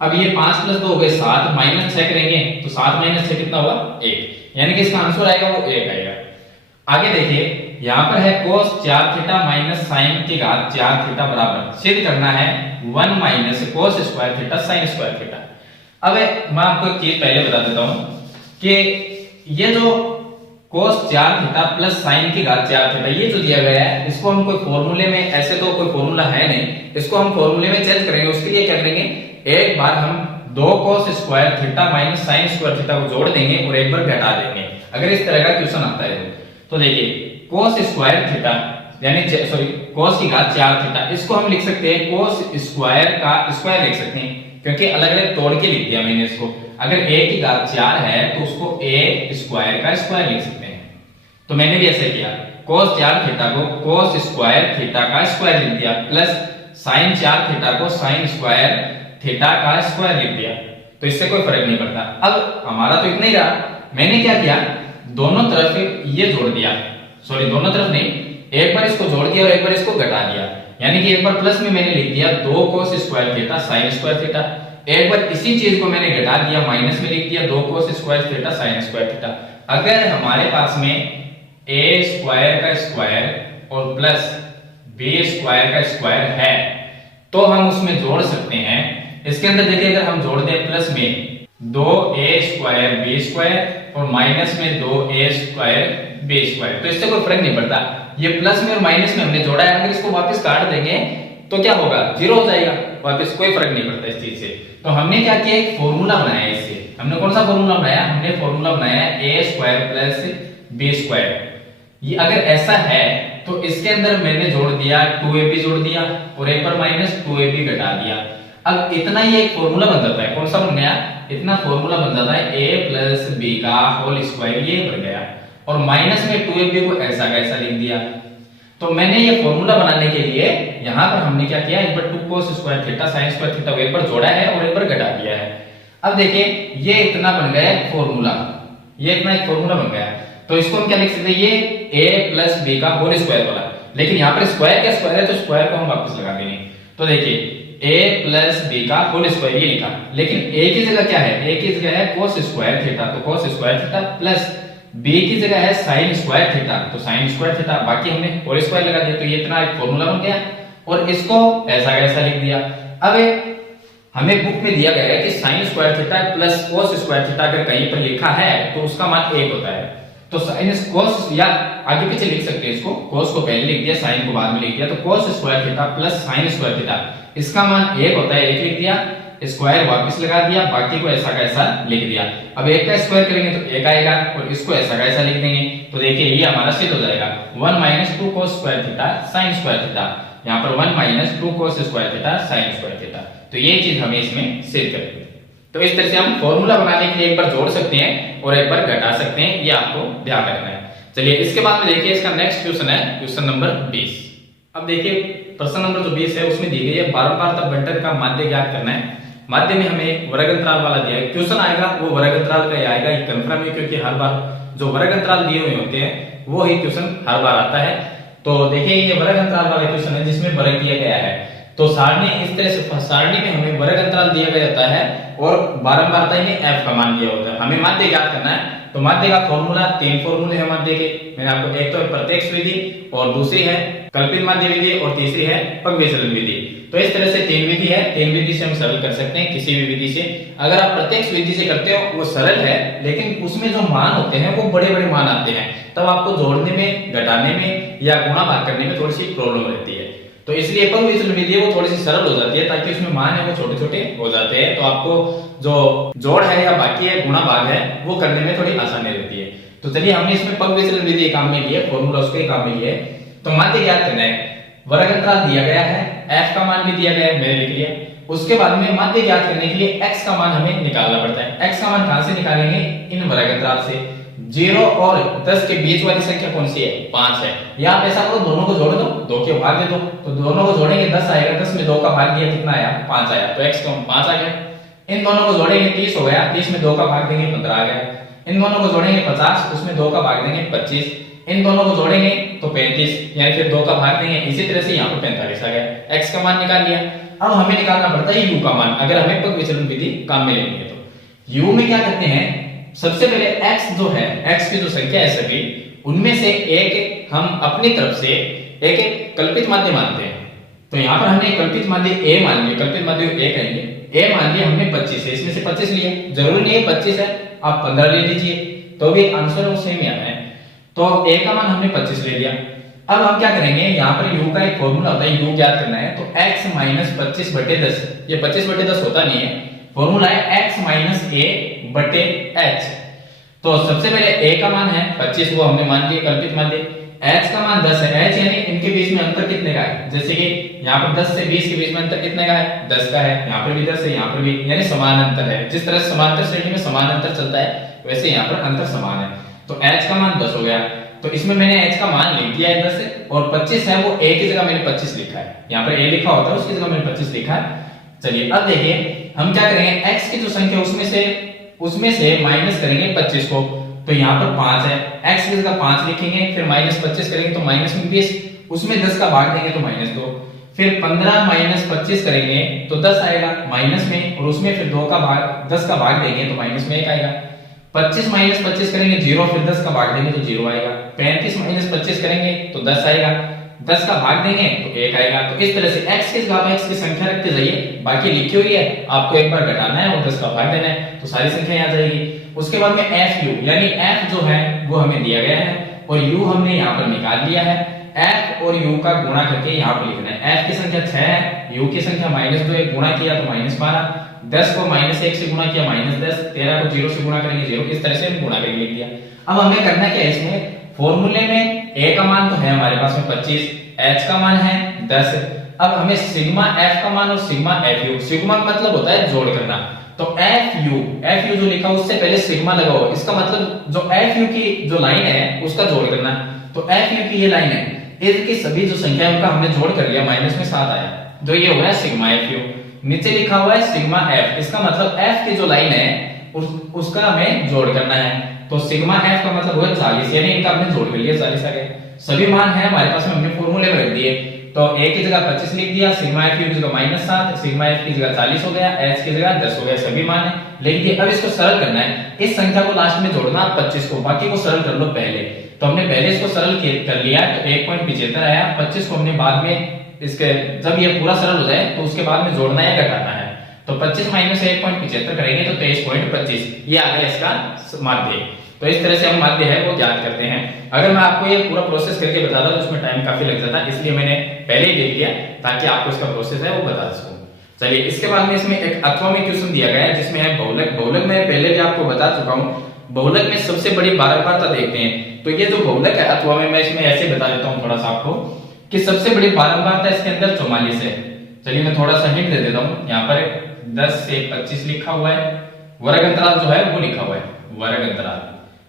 अब ये 5 प्लस 2 हो गए 7, माइनस 6 करेंगे तो 7 माइनस 6 कितना हुआ, 1, यानी कि इसका आंसर आएगा वो 1 आएगा। आगे देखिए यहाँ पर है cos 4 थीटा माइनस sin की घात 4 थीटा बराबर, सिद्ध करना है 1 minus cos square theta sin square theta. अब मैं आपको एक चीज पहले बता देता हूं कि ये जो cos 4 थीटा प्लस sin की घात 4 थीटा ये जो दिया गया है, इसको हम कोई फॉर्मूले में, ऐसे तो कोई फॉर्मूला है नहीं, इसको हम फॉर्मूले में चेंज करेंगे। उसके लिए क्या करेंगे, एक बार हम 2 cos square theta minus sin square theta को जोड़ देंगे और एक बार घटा देंगे, अगर इस तरह का क्वेश्चन आता है तो देखिए cos स्क्वायर थीटा यानी सॉरी cos की घात 4 थीटा, इसको हम लिख सकते हैं cos स्क्वायर का स्क्वायर लिख सकते हैं, क्योंकि अलग अलग तोड़ के लिख दिया मैंने इसको। अगर a की घात 4 है तो उसको a स्क्वायर का स्क्वायर लिख सकते हैं, तो मैंने भी ऐसे किया, cos 4 थीटा को cos स्क्वायर थीटा का स्क्वायर लिख दिया, प्लस sin 4 थीटा को sin स्क्वायर थीटा का स्क्वायर लिख दिया, तो इससे कोई फर्क नहीं पड़ता। अब हमारा तो इतना ही रहा, मैंने क्या किया, दोनों तरफ ये जोड़ दिया, सॉरी दोनों तरफ नहीं, एक बार इसको जोड़ दिया और एक बार इसको घटा दिया, यानी कि एक बार प्लस में मैंने लिख दिया 2 cos square theta sin square theta, एक बार इसी चीज को मैंने घटा दिया, माइनस में लिख दिया 2 cos square theta sin square theta. अगर हमारे पास में a स्क्वायर का स्क्वायर और प्लस b स्क्वायर का स्क्वायर है तो हम उसमें जोड़ सकते हैं। इसके अंदर देखिए अगर हम जोड़ दें प्लस में 2a स्क्वायर b स्क्वायर और माइनस में 2a स्क्वायर b स्क्वायर, तो इससे कोई फर्क नहीं पड़ता। ये प्लस में और माइनस में हमने जोड़ा है, अगर इसको वापस काट देंगे तो क्या होगा, जीरो हो जाएगा वापस, कोई फर्क नहीं पड़ता इस चीज से। तो हमने क्या किया, एक फॉर्मूला बनाया इससे। हमने कौन सा फॉर्मूला बनाया, हमने फॉर्मूला बनाया a square plus b square. ये अगर ऐसा है तो इसके अंदर मैंने जोड़ दिया 2ab जोड़ दिया और एक पर माइनस 2ab घटा दिया। अब इतना ही एक फॉर्मूला बन जाता है, कौन सा बन गया, इतना फॉर्मूला बन जाता है a प्लस b का होल स्क्वायर, ये बन गया। और माइनस में 2ab को ऐसा का ऐसा लिख दिया। तो मैंने ये फॉर्मूला बनाने के लिए यहां पर हमने क्या किया, एक बार 2 cos square theta sin square theta एक बार जोड़ा है और एक बार घटा दिया है। अब देखिए ये इतना बन गया फॉर्मूला, ये इतना एक फॉर्मूला बन गया। तो इसको हम क्या लिख सकते हैं, ये a प्लस b का होल स्क्वायर वाला, लेकिन यहाँ पर स्क्वायर का स्क्वायर है तो स्क्वायर को हम वापस लगा देंगे। तो देखिए a प्लस b का होल स्क्वायर ये लिखा, लेकिन a की जगह क्या है, a की जगह है cos स्क्वायर थीटा, तो cos square theta plus b की जगह है sin स्क्वायर थीटा, तो sin स्क्वायर थीटा, बाकी हमने होल स्क्वायर लगा दिया। तो ये इतना एक फॉर्मूला बन गया और इसको ऐसा कैसा लिख दिया। अब हमें बुक में दिया गया है कि sin square theta plus cos square theta अगर कहीं पर लिखा है तो उसका मान 1 होता है। तो sin cos या आगे पीछे लिख सकते हैं इसको, cos को पहले लिख दिया sin को बाद में लिख दिया, तो cos square theta plus sin square theta इसका मान 1 होता है, 1 लिख दिया, स्क्वायर वापस लगा दिया, बाकी को ऐसा का ऐसा लिख दिया। अब 1 का स्क्वायर करेंगे तो 1 आएगा और इसको ऐसा का ऐसा लिख देंगे। तो देखिए ये हमारा सिद्ध हो जाएगा 1 minus 2 cos square theta sin square theta, यहाँ पर 1 minus 2 cos square theta sin square theta. तो ये चीज हमें इसमें सिद्ध करेंगे। तो इस तरह से हम फॉर्मूला बनाने के लिए एक बार जोड़ सकते हैं और एक बार घटा सकते हैं, ये आपको ध्यान रखना है। चलिए इसके बाद में देखिए इसका नेक्स्ट क्वेश्चन है क्वेश्चन नंबर 20। अब देखिए प्रश्न नंबर जो 20 है उसमें दी गई है बारंबारता बंटन का माध्य ज्ञात करना है। माध्य में हमें वर्ग अंतराल वाला दिया है, क्वेश्चन आएगा वो वर्ग अंतराल का ही आएगा, ये कंफर्म है, क्योंकि हर बार जो वर्ग अंतराल दिए हुए होते हैं वो ही क्वेश्चन हर बार आता है। तो देखिए ये वर्ग अंतराल वाला क्वेश्चन है जिसमें वर्ग किया गया है। तो सारणी इस तरह से, सारणी में हमें वर्ग अंतराल दिया गया होता है और बारंबारता में f का मान दिया होता है। हमें माध्य ज्ञात करना है। तो माध्य का फॉर्मूला, 3 फॉर्मूले हैं माध्य के, मैंने आपको, एक तो प्रत्यक्ष विधि और दूसरी है कल्पित माध्य विधि और तीसरी है पग विचलन विधि। तो इस तरह से 3 विधि है, 3 विधि से हम सरल कर सकते हैं किसी भी विधि से। अगर आप प्रत्यक्ष विधि से करते हो वो सरल है, लेकिन उसमें जो मान होते हैं वो बड़े बड़े मान आते हैं, तब आपको जोड़ने में, घटाने में या गुणा भाग करने में थोड़ी सी प्रॉब्लम रहती है। तो इसलिए पग विचलन विधि है वो थोड़ी सी सरल हो जाती है, ताकि उसमें मान है वो छोटे छोटे हो जाते हैं, तो आपको जो जोड़ है या बाकी है गुणा भाग है वो करने में थोड़ी आसानी रहती है। तो चलिए हमने इसमें पग विचलन विधि काम में लिए, फॉर्मूला उसके काम में लिए। तो माध्य ज्ञात करना है, वर्ग अंतराल दिया गया है, f का मान भी दिया गया है, मैंने लिख लिया। उसके बाद में माध्य ज्ञात करने के लिए x का मान हमें निकालना पड़ता है। x का मान कहां से निकालेंगे, इन वर्ग अंतराल से। 0 और 10 के बीच वाली संख्या कौन सी है, 5 है। या आप ऐसा करो दोनों को जोड़ दो, 2 के भाग दे दो, तो दोनों को जोड़ेंगे 10 आएगा, 10 में 2 का भाग दिया कितना आया, 5 आया, तो x का 5 आ गया। इन दोनों को जोड़ेंगे 30 हो गया, 30 में 2 का भाग देंगे 15 आ गया। इन दोनों को जोड़ेंगे 50, उसमें 2 का भाग देंगे 25। इन दोनों को जोड़ेंगे तो 35, यानी फिर 2 का भाग देंगे। इसी तरह से यहाँ पर 45 आ गया। x का मान निकाल लिया। अब हमें निकालना पड़ता है u का मान, अगर हमें पग विचलन विधि काम में लेनी है। तो u में क्या करते हैं, सबसे पहले x जो है, x की जो संख्या है सभी, उनमें से एक हम अपनी तरफ से एक कल्पित माध्य मानते हैं। तो यहाँ पर हमने कल्पित माध्य a मान लिया, कल्पित माध्य a कहेंगे, a मान लिया हमने 25 है, इसमें से 25 लिया, जरूरी नहीं है 25 है, आप 15 ले लीजिए, तो भी आंसर वो सेम ही आना है। तो a का मान हमने 25 ले लिया। अब हम क्या करेंगे, यहाँ पर u का एक फॉर्मूला होता है, u ज्ञात करना है। तो x माइनस 25 बटे 10, ये 25 बटे 10 होता नहीं है, फॉर्मूला है x माइनस a बटे h। तो सबसे पहले a का मान है 25, वो हमने मान लिया कल्पित माध्य। h का मान 10 है, h यानी इनके बीच में अंतर कितने का है, जैसे कि यहाँ पर 10 से 20 के बीच में अंतर कितने का है, 10 का है, यहाँ पर भी 10 है, यहाँ पर भी, यानी समान अंतर है। जिस तरह से समांतर श्रेणी में समान अंतर चलता है, वैसे यहाँ पर अंतर समान है। तो h का मान 10 हो गया। तो इसमें मैंने h का मान लिख दिया है 10 और 25 है, वो a की जगह मैंने 25 लिखा है, यहाँ पर a लिखा होता है उसकी जगह मैंने 25 लिखा है। चलिए अब देखिए हम क्या करेंगे, x की जो संख्या उसमें से माइनस करेंगे 25 को। तो यहाँ पर 5 है, x की जगह 5 लिखेंगे, फिर माइनस 25 करेंगे तो माइनस में 20, उसमें 10 का भाग देंगे तो -2, फिर 15 माइनस 25 करेंगे तो 10 आएगा माइनस में, और उसमें फिर 10 का भाग देंगे तो माइनस में 1 आएगा। 25 माइनस 25 करेंगे 0, फिर 10 का भाग देंगे तो 0 आएगा। 35 माइनस 25 करेंगे तो 10 आएगा, 10 का भाग देंगे तो 1 आएगा। तो इस तरह से x के जगह x की संख्या रखते जाइए, बाकी लिखी हुई है आपको एक बार घटाना है और 10 का भाग देना है तो सारी संख्या आ जाएगी। उसके बाद में f u यानी f जो है वो हमें दिया गया है और u हमने यहाँ पर निकाल लिया है। f और u का गुणा करके यहाँ पर लिखना है। f की संख्या 6 है, u की संख्या -2 है, गुणा किया तो -12, 10 को -1 से गुणा किया -10, 13 को 0 से गुणा करेंगे 0, इस तरह से हम गुणा करके लिख दिया। अब हमें करना क्या है, इसमें फॉर्मूले में a का मान तो है हमारे पास में 25, h का मान है 10। अब हमें सिग्मा f का मान और सिग्मा fu, सिग्मा मतलब होता है जोड़ करना, तो fu जो लिखा उससे पहले सिग्मा लगाओ, इसका मतलब जो fu की जो लाइन है उसका जोड़ करना। तो fu की ये लाइन है, इसकी सभी जो संख्या है उनका हमने जोड़ कर लिया, माइनस में 7 आया, जो ये हो गया सिग्मा fu। नीचे लिखा हुआ है सिग्मा f, इसका मतलब f की जो लाइन है उसका हमें जोड़ करना है। तो सिग्मा f का मतलब हुआ 40, यानी इनका हमने जोड़ कर लिया, 40 आ गए। सभी मान है हमारे पास में, हमने फॉर्मूले में रख दिए। तो a की जगह 25 लिख दिया, सिग्मा f की जगह -7, सिग्मा f की जगह 40 हो गया, h की जगह 10 हो गया, सभी मान है लिख दिए। अब इसको सरल करना है, इस संख्या को लास्ट में जोड़ना 25 को, बाकी को सरल कर लो पहले। तो हमने पहले इसको सरल कर लिया तो 1.75 आया, 25 को हमने बाद में इसके जब ये पूरा सरल हो जाए तो उसके बाद में जोड़ना है घटाना है। तो 25 माइनस 1.75 करेंगे तो 23.25, ये आ गया इसका माध्य। तो इस तरह से हम माध्य है वो ज्ञात करते हैं। अगर मैं आपको ये पूरा प्रोसेस करके बताता तो उसमें टाइम काफी लग जाता, इसलिए मैंने पहले ही लिख लिया ताकि आपको इसका प्रोसेस है वो बता सकूं। चलिए इसके बाद में इसमें एक अथवा में क्वेश्चन दिया गया है जिसमें है बहुलक। बहुलक में पहले भी आपको बता चुका हूं, बहुलक में सबसे बड़ी बारंबारता देखते हैं। तो ये जो बहुलक है अथवा में, मैं इसमें ऐसे बता देता हूँ थोड़ा सा आपको कि सबसे बड़ी बारंबारता इसके अंदर 44 है। चलिए मैं थोड़ा सा हिंट दे देता हूँ, यहाँ पर 10 से 25 लिखा हुआ है, वर्ग अंतराल जो है वो लिखा हुआ है, वर्ग अंतराल।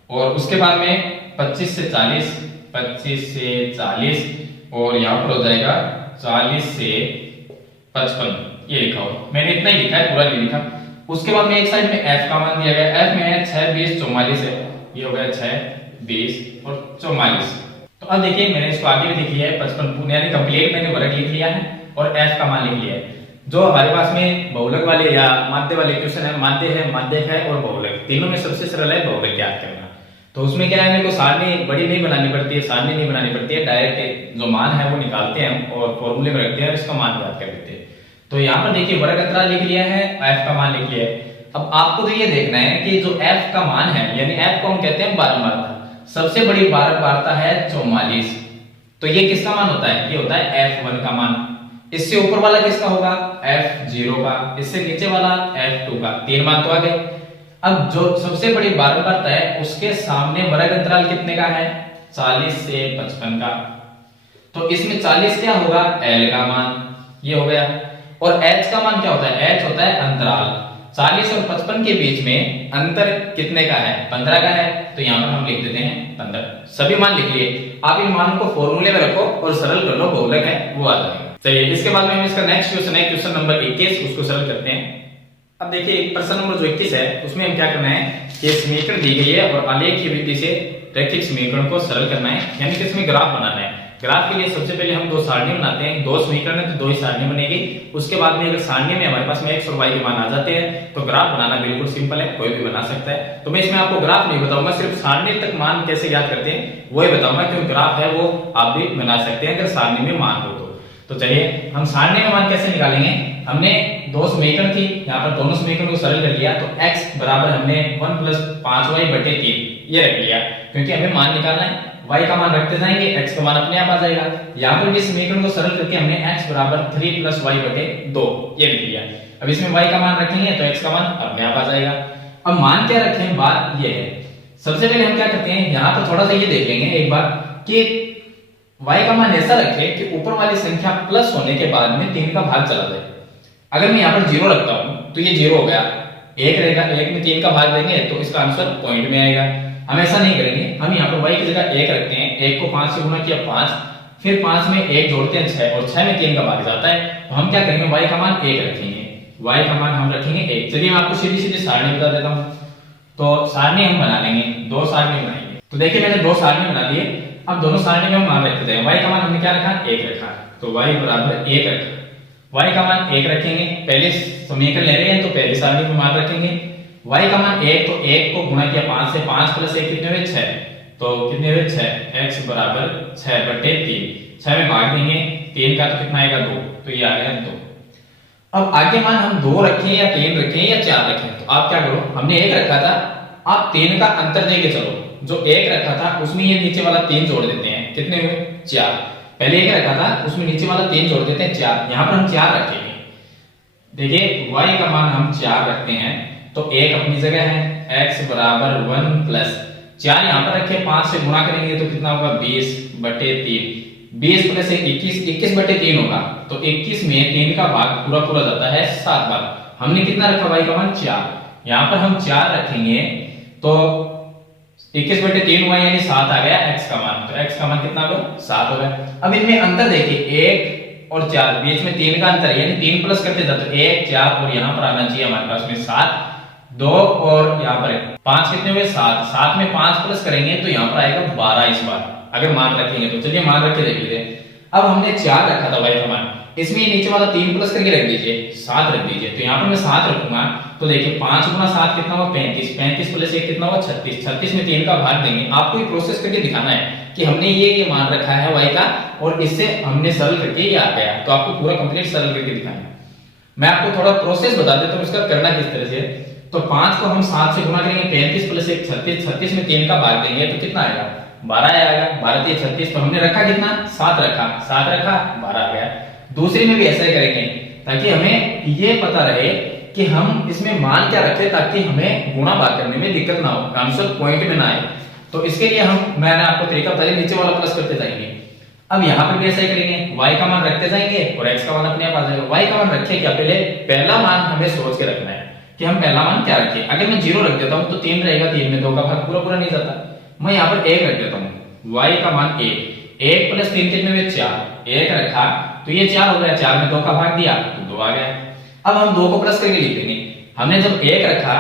और उसके बाद में 25 से 40, 25 से 40 और यहाँ पर हो जाएगा 40 से 55, ये लिखा हुआ। मैंने इतना ही लिखा है, पूरा नहीं लिखा। उसके बाद में एक साइड में f का मान दिया गया, f में है 6, 20, 44 है, ये हो गया 6, 20 और 44। तो अब देखिए मैंने इसको आगे भी लिख लिया है 55, यानी कंप्लीट मैंने वर्ग लिख लिया है और f का मान लिख लिया है। जो हमारे पास में बहुलक वाले या माध्य वाले क्वेश्चन है, माध्य है और बहुलक, तीनों में सबसे सरल है बहुलक ज्ञात करना। तो उसमें क्या है, मेरे को सारणी बड़ी नहीं बनानी पड़ती है, सारणी नहीं बनानी पड़ती है, डायरेक्ट जो मान है वो निकालते हैं हम और फॉर्मूले में रखते हैं और इसका मान ज्ञात कर देते हैं। तो यहाँ पर देखिए वर्ग अंतराल लिख लिया है, f का मान लिख लिया है। अब आपको तो ये देखना है कि जो f का मान है, यानी f को हम कहते हैं बारंबारता, सबसे बड़ी बारंबारता है 44। तो ये किसका मान होता है, ये होता है f1 का मान। इससे ऊपर वाला किसका होगा, f0 का, इससे नीचे वाला f2 का, 3 मान तो आ गए। अब जो सबसे बड़ी बारंबारता है उसके सामने वर्ग अंतराल कितने का है, 40 से 55 का। तो इसमें 40 क्या होगा, l का मान, ये हो गया। और h का मान क्या होता है, h होता है अंतराल। 40 और 55 के बीच में अंतर कितने का है, 15 का है। तो यहाँ पर हम लिख देते हैं 15। सभी मान लिख लिए, आप इन मान को फॉर्मूले में रखो और सरल कर लो, बहुलक है वो आ जाएगा। चलिए इसके बाद में हम इसका नेक्स्ट क्वेश्चन है, क्वेश्चन नंबर 21, उसको सरल करते हैं। अब देखिए प्रश्न नंबर जो 21 है उसमें हम क्या करना है कि समीकरण दी गई है और आलेख की विधि से रैखिक समीकरण को सरल करना है, यानी कि इसमें ग्राफ बनाना है। ग्राफ के लिए सबसे पहले हम दो सारणी बनाते हैं, दो समीकरण है तो दो ही सारणी बनेगी। उसके बाद में अगर सारणी में हमारे पास में x और y के मान आ जाते हैं तो ग्राफ बनाना बिल्कुल सिंपल है, कोई भी बना सकता है। तो मैं इसमें आपको ग्राफ नहीं बताऊंगा, सिर्फ सारणी तक मान कैसे ज्ञात करते हैं वही बताऊंगा, क्योंकि ग्राफ है वो आप भी बना सकते हैं अगर सारणी में मान हो तो चलिए हम सारणी में मान कैसे निकालेंगे। हमने दो समीकरण थी, यहाँ पर दोनों समीकरण को सरल कर लिया। तो x बराबर हमने 1 + 5y/3 ये रख लिया, क्योंकि हमें मान निकालना है। y का मान रखते जाएंगे, x का मान अपने आप आ जाएगा। यहाँ पर भी समीकरण को सरल करके हमने x बराबर 3 + y/2 ये लिख लिया। अब इसमें y का मान रखेंगे तो x का मान अपने आप आ जाएगा। अब मान क्या रखें, बात ये है, सबसे पहले हम क्या करते हैं, यहाँ पर थोड़ा सा ये देख लेंगे एक बार कि y का मान ऐसा रखें कि ऊपर वाली संख्या प्लस होने के बाद में 3 का भाग चला जाए। अगर मैं यहाँ पर 0 रखता हूँ तो ये 0 हो गया, 1 रहेगा, 1 में 3 का भाग देंगे तो इसका आंसर पॉइंट में आएगा। हम ऐसा नहीं करेंगे, हम यहाँ पर y की जगह 1 रखते हैं, 1 को 5 से गुणा किया 5, फिर 5 में 1 जोड़ते हैं 6 और 6 में 3 का भाग जाता है। तो हम क्या करेंगे, y का मान 1 रखेंगे, y का मान हम रखेंगे 1। चलिए मैं आपको सीधी सीधी सारणी बता देता हूँ। तो सारणी हम बना लेंगे, दो सारणी बनाएंगे। तो देखिए मैंने दो सारणी बना लिए। अब दोनों सारणी में हम मान रखते हैं, y का मान हमने क्या रखा, 1 रखा। तो y बराबर 1 रखा, y का मान 1 रखेंगे, पहले समीकरण ले रहे हैं तो पहले सारणी में मान रखेंगे, y का मान 1, तो 1 को गुणा किया 5 से, 5 प्लस 1 कितने हुए 6, तो कितने हुए 6, x बराबर 6/3, 6 में भाग देंगे, 3 का तो कितना आएगा 2, तो ये आ गया 2। अब आगे मान हम 2 रखें या 3 रखें या 4 रखें, तो आप क्या करो, हमने 1 रखा था, आप 3 का अंतर देके चलो, जो 1 रखा था उसमें ये नीचे वाला 3 जोड़ देते हैं, कितने हुए 4, पहले 1 रखा था उसमें नीचे वाला 3 जोड़ देते हैं 4, यहाँ पर हम 4 रखेंगे। देखिए y का मान हम 4 रखते हैं, तो 1 अपनी जगह है, x बराबर 1 प्लस 4 यहाँ पर रखे, 5 से गुणा करेंगे तो कितना होगा 20/3, 20 प्लस 21, 21/3 होगा, तो 21 में 3 का भाग पूरा पूरा जाता है 7 बार, हमने कितना रखा y का मान 4, यहाँ पर हम 4 रखेंगे तो 21/3 हुआ यानी 7 आ गया x का मान, तो x का मान कितना होगा 7 होगा। अब इनमें अंतर देखिए 1 और 4, बीच में 3 का अंतर यानी 3 प्लस करते जाते तो 1 4 और यहाँ पर आना चाहिए हमारे पास में 7, 2 और यहाँ पर 5 कितने हुए 7, 7 में 5 प्लस करेंगे तो यहाँ पर आएगा 12 इस बार, अगर मान रखेंगे तो चलिए मान रख के देख लीजिए। अब हमने 4 रखा था y का मान, इसमें नीचे वाला 3 प्लस करके रख दीजिए, 7 रख दीजिए, तो यहाँ पर मैं 7 रखूंगा, तो देखिए 5 गुना 7 कितना हुआ 35, 35 प्लस 1 कितना हुआ 36, 36 में 3 का भाग देंगे, आपको ये प्रोसेस करके दिखाना है कि हमने ये मान रखा है y का और इससे हमने सरल करके ये आ गया, तो आपको पूरा कंप्लीट सरल करके दिखाना है। मैं आपको थोड़ा प्रोसेस बता देता हूँ इसका करना किस तरह से। तो 5 को हम 7 से गुणा करेंगे, 35 प्लस 1 36, 36 में 3 का भाग देंगे तो कितना आएगा 12 आएगा, 12 3 36, तो हमने रखा कितना 7 रखा, 7 रखा 12 आ गया। दूसरी में भी ऐसा ही करेंगे ताकि हमें ये पता रहे कि हम इसमें मान क्या रखें ताकि हमें गुणा भाग करने में दिक्कत ना हो, आंसर पॉइंट में ना आए। तो इसके लिए मैंने आपको तरीका पहले नीचे वाला प्लस करते जाएंगे, अब यहाँ पर भी ऐसा ही करेंगे, y का मान रखते जाएंगे और x का मान अपने आप आ जाएगा। y का मान रखे क्या, पहले पहला मान हमें सोच के रखना है कि हम पहला मान क्या रखें। अगर मैं 0 रख देता हूँ तो 3 रहेगा, 3 में 2 का भाग पूरा पूरा नहीं जाता, मैं यहाँ पर 1 रख देता हूँ, y का मान 1, 1 प्लस 3 कितने हुए 4, 1 रखा तो ये 4 हो गया, 4 में 2 का भाग दिया तो 2 आ गया। अब हम 2 को प्लस करके लिख देंगे, हमने जब 1 रखा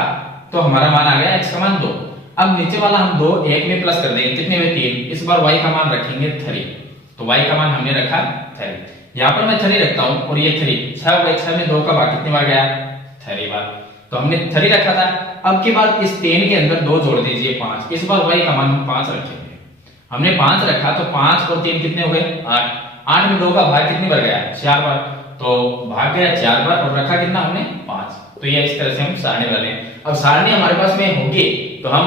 तो हमारा मान आ गया x का मान 2, अब नीचे वाला हम 2 1 में प्लस कर देंगे, कितने हुए 3, इस बार y का मान रखेंगे 3, तो y का मान हमने रखा 3, यहाँ पर मैं 3 रखता हूँ और ये 3 6 हो गए, 6 में 2 का भाग कितनी बार गया 3 बार, तो हमने 3 रखा था। अब की बार इस 3 के अंदर 2 जोड़ दीजिए 5, इस बार y का मान हम 5 रखेंगे, हमने 5 रखा तो 5 और 3 कितने हो गए 8, 8 में 2 का भाग कितनी बार गया 4 बार, तो भाग गया 4 बार और रखा कितना हमने 5, तो ये इस तरह से हम सारणी वाले हैं। अब सारणी हमारे पास में होगी तो हम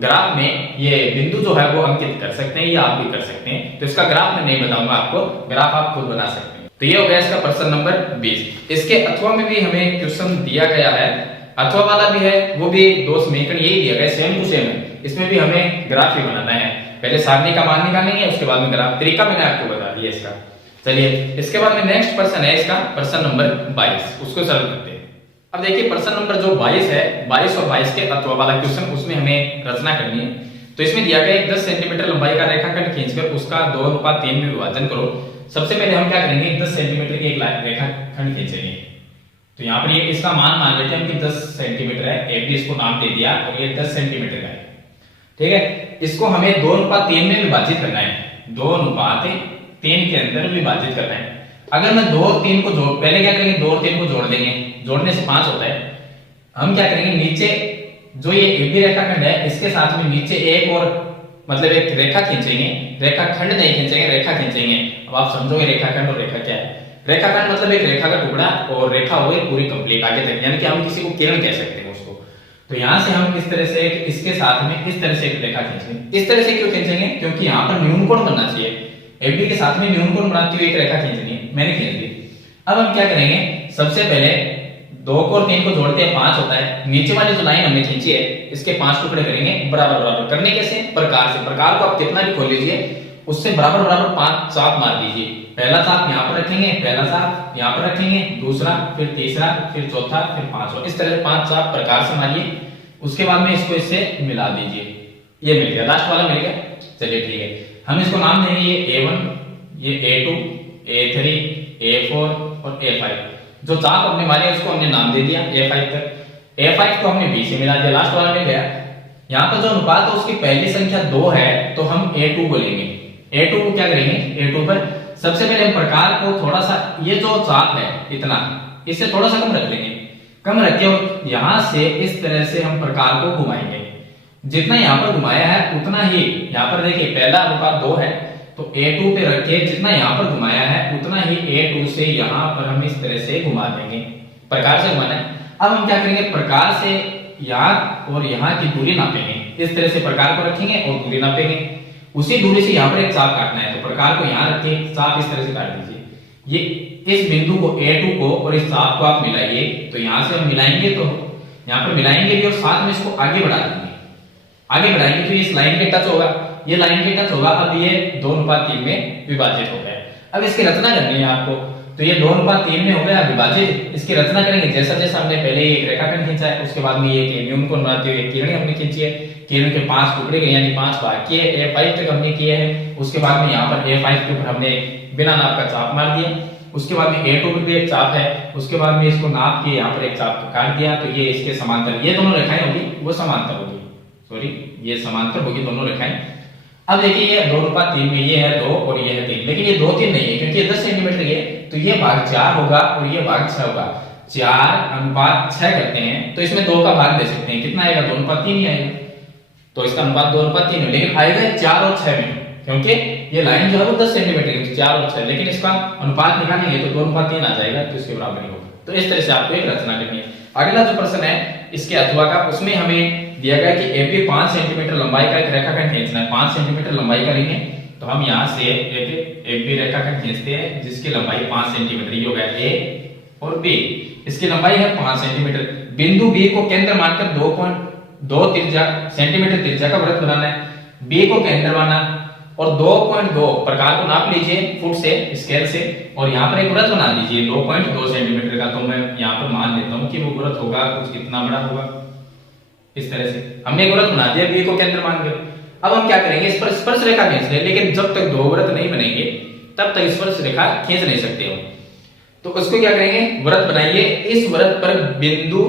ग्राफ में ये बिंदु जो है वो अंकित कर सकते हैं या आप भी कर सकते हैं, तो इसका ग्राफ मैं नहीं बताऊंगा आपको, ग्राफ आप खुद बना सकते हैं। तो ये हो गया इसका प्रश्न नंबर 20। इसके अथवा में भी हमें क्वेश्चन दिया गया है, अथवा वाला भी है, वो भी 2 समीकरण यही दिया गया, सेम टू सेम है, इसमें भी हमें ग्राफ ही बनाना है, पहले सारणी का मान निकालेंगे उसके बाद में ग्राफ, तरीका मैंने आपको बता दिया इसका। चलिए इसके बाद में नेक्स्ट प्रश्न है इसका प्रश्न नंबर 22, उसको सरल करते हैं। अब देखिए प्रश्न नंबर जो 22 है, 22 और 22 के अथवा वाला क्वेश्चन, उसमें हमें रचना करनी है। तो इसमें दिया गया एक 10 सेंटीमीटर लंबाई का रेखाखंड खींचकर उसका 2:3 में विभाजन करो। सबसे पहले हम क्या करेंगे, 10 सेंटीमीटर की एक रेखाखंड खींचेंगे, तो यहाँ पर ये इसका मान लेते हैं हम कि 10 सेंटीमीटर है, एक भी इसको नाम दे दिया और ये 10 सेंटीमीटर का है, ठीक है। इसको हमें 2:3 में विभाजित करना है, 2:3 के अंदर विभाजित करना है। अगर मैं 2 और 3 को जोड़, पहले क्या करेंगे 2 और 3 को जोड़ देंगे, जोड़ने से 5 होता है। हम क्या करेंगे, नीचे जो ये AB रेखाखंड है इसके साथ में नीचे एक और मतलब एक रेखा खींचेंगे, रेखाखंड नहीं खींचेंगे, रेखा खींचेंगे। अब आप समझोगे रेखाखंड और रेखा क्या है। रेखाखंड मतलब एक रेखा का टुकड़ा और रेखा हो गई पूरी कंप्लीट आगे तक, यानी कि हम किसी को किरण कह सकते हैं उसको। तो यहाँ से हम इस तरह से इसके साथ में इस तरह से एक रेखा खींचेंगे। इस तरह से क्यों खींचेंगे, क्योंकि यहाँ पर न्यून कोण बनना चाहिए, AB के साथ में न्यून कोण बनाती हुई एक रेखा खींचनी है, मैंने खींच दी। अब हम क्या करेंगे, सबसे पहले 2 को और 3 को जोड़ते हैं 5 होता है, नीचे वाली जो लाइन हमने खींची है इसके 5 टुकड़े करेंगे बराबर बराबर। करने कैसे, प्रकार से, प्रकार को आप कितना भी खोल लीजिए उससे बराबर बराबर 5 चाप मार दीजिए। पहला चाप यहाँ पर रखेंगे, पहला चाप यहाँ पर रखेंगे, दूसरा, फिर तीसरा, फिर चौथा, फिर पांचवा, इस तरह से 5 चाप प्रकार से मारिए। उसके बाद में इसको इससे मिला दीजिए, ये मिल गया, लास्ट वाला मिल गया। चलिए ठीक है, हम इसको नाम देंगे ये A1, ये A2, A3, A4 और A5। जो चाप हमने मारे उसको हमने नाम दे दिया A5 तक। A5 को हमने B से मिला दिया, लास्ट वाला मिल गया। यहाँ पर जो अनुपात है उसकी पहली संख्या 2 है तो हम A2 बोलेंगे। A2 को क्या करेंगे, A2 पर सबसे पहले हम प्रकार को थोड़ा सा, ये जो चाप है इतना, इससे थोड़ा सा कम रख लेंगे, कम रख के और यहां से इस तरह से हम प्रकार को घुमाएंगे। जितना यहां पर घुमाया है उतना ही यहां पर देखिए पहला अनुपात 2 है, तो A2 पे रखे, जितना यहां पर घुमाया है उतना ही A2 से यहां पर हम इस तरह से घुमा देंगे, प्रकार से घुमाना है। अब हम क्या करेंगे, प्रकार से यहां और यहां की दूरी नापेंगे, इस तरह से प्रकार को रखेंगे और दूरी नापेंगे। उसी दूरी से यहां पर एक चाप काटना है, तो प्रकार को यहां रखिए, चाप इस तरह से काट दीजिए। ये इस बिंदु को A2 को और इस चाप को आप मिलाइए, तो यहां से हम मिलाएंगे, तो यहां पर मिलाएंगे भी और साथ में इसको आगे बढ़ा देंगे। आगे बढ़ाएंगे तो इस लाइन के टच होगा, ये लाइन के टच होगा। अब ये 2:3 में विभाजित हो गया। अब इसकी रचना करनी है आपको, तो ये 2:3 में हो गया विभाजित। इसकी रचना करेंगे जैसा जैसा हमने पहले एक रेखाखंड खींचा है, उसके बाद में ये न्यून को बनाते हुए किरण हमने खींची है, किरण के 5 टुकड़े गए यानी 5 भाग किए, A5 तक हमने किए हैं। उसके बाद में यहाँ पर A5 के ऊपर हमने बिना नाप का चाप मार दिया। उसके बाद में A2 पे भी एक चाप है, उसके बाद में इसको नाप के यहाँ पर एक चाप काट दिया, तो ये इसके समांतर, ये दोनों रेखाएं होगी वो समांतर होगी, सॉरी ये समांतर होगी दोनों रेखाएं। अब देखिए ये 2:3 में ये है 2 और ये है 3, लेकिन ये 2, 3 नहीं है क्योंकि ये 10 सेंटीमीटर ये, तो ये भाग 4 होगा और ये भाग 6 होगा। 4:6 करते हैं तो इसमें 2 का भाग दे सकते हैं, कितना आएगा, 2:3 ही आएगा। तो इसका अनुपात 2:3 है, लेकिन आएगा 4 और 6 में, क्योंकि ये लाइन जो है वो 10 सेंटीमीटर की, 4 और 6, लेकिन इसका अनुपात निकालेंगे तो 2:3 आ जाएगा, तो इसके बराबर नहीं होगा। तो इस तरह से आपको एक रचना करनी है। अगला जो प्रश्न है इसके अथवा का, उसमें हमें दिया गया कि AB 5 सेंटीमीटर लंबाई का एक रेखाखंड खींचना है, 5 सेंटीमीटर लंबाई का लेंगे। तो हम यहाँ से एक AB रेखाखंड खींचते हैं जिसकी लंबाई 5 सेंटीमीटर, ये हो गया A और B, इसकी लंबाई है 5 सेंटीमीटर। बिंदु B को केंद्र मानकर 2.2 सेंटीमीटर त्रिज्या का वृत्त बनाना है, B को केंद्र माना और 2.2 प्रकार को नाप लीजिए फुट से, स्केल से, और यहाँ पर एक वृत्त बना दीजिए 2.2 सेंटीमीटर का। तो मैं यहाँ पर मान लेता हूँ कि वो वृत्त होगा कुछ कितना बड़ा होगा, इस तरह से हमने एक वृत्त बना दिया B को केंद्र मान के। अब हम क्या करेंगे, इस पर स्पर्श रेखा खींच लें, लेकिन जब तक 2 वृत्त नहीं बनेंगे तब तक स्पर्श रेखा खींच नहीं सकते हो। तो उसको क्या करेंगे, वृत्त बनाइए, इस वृत्त पर बिंदु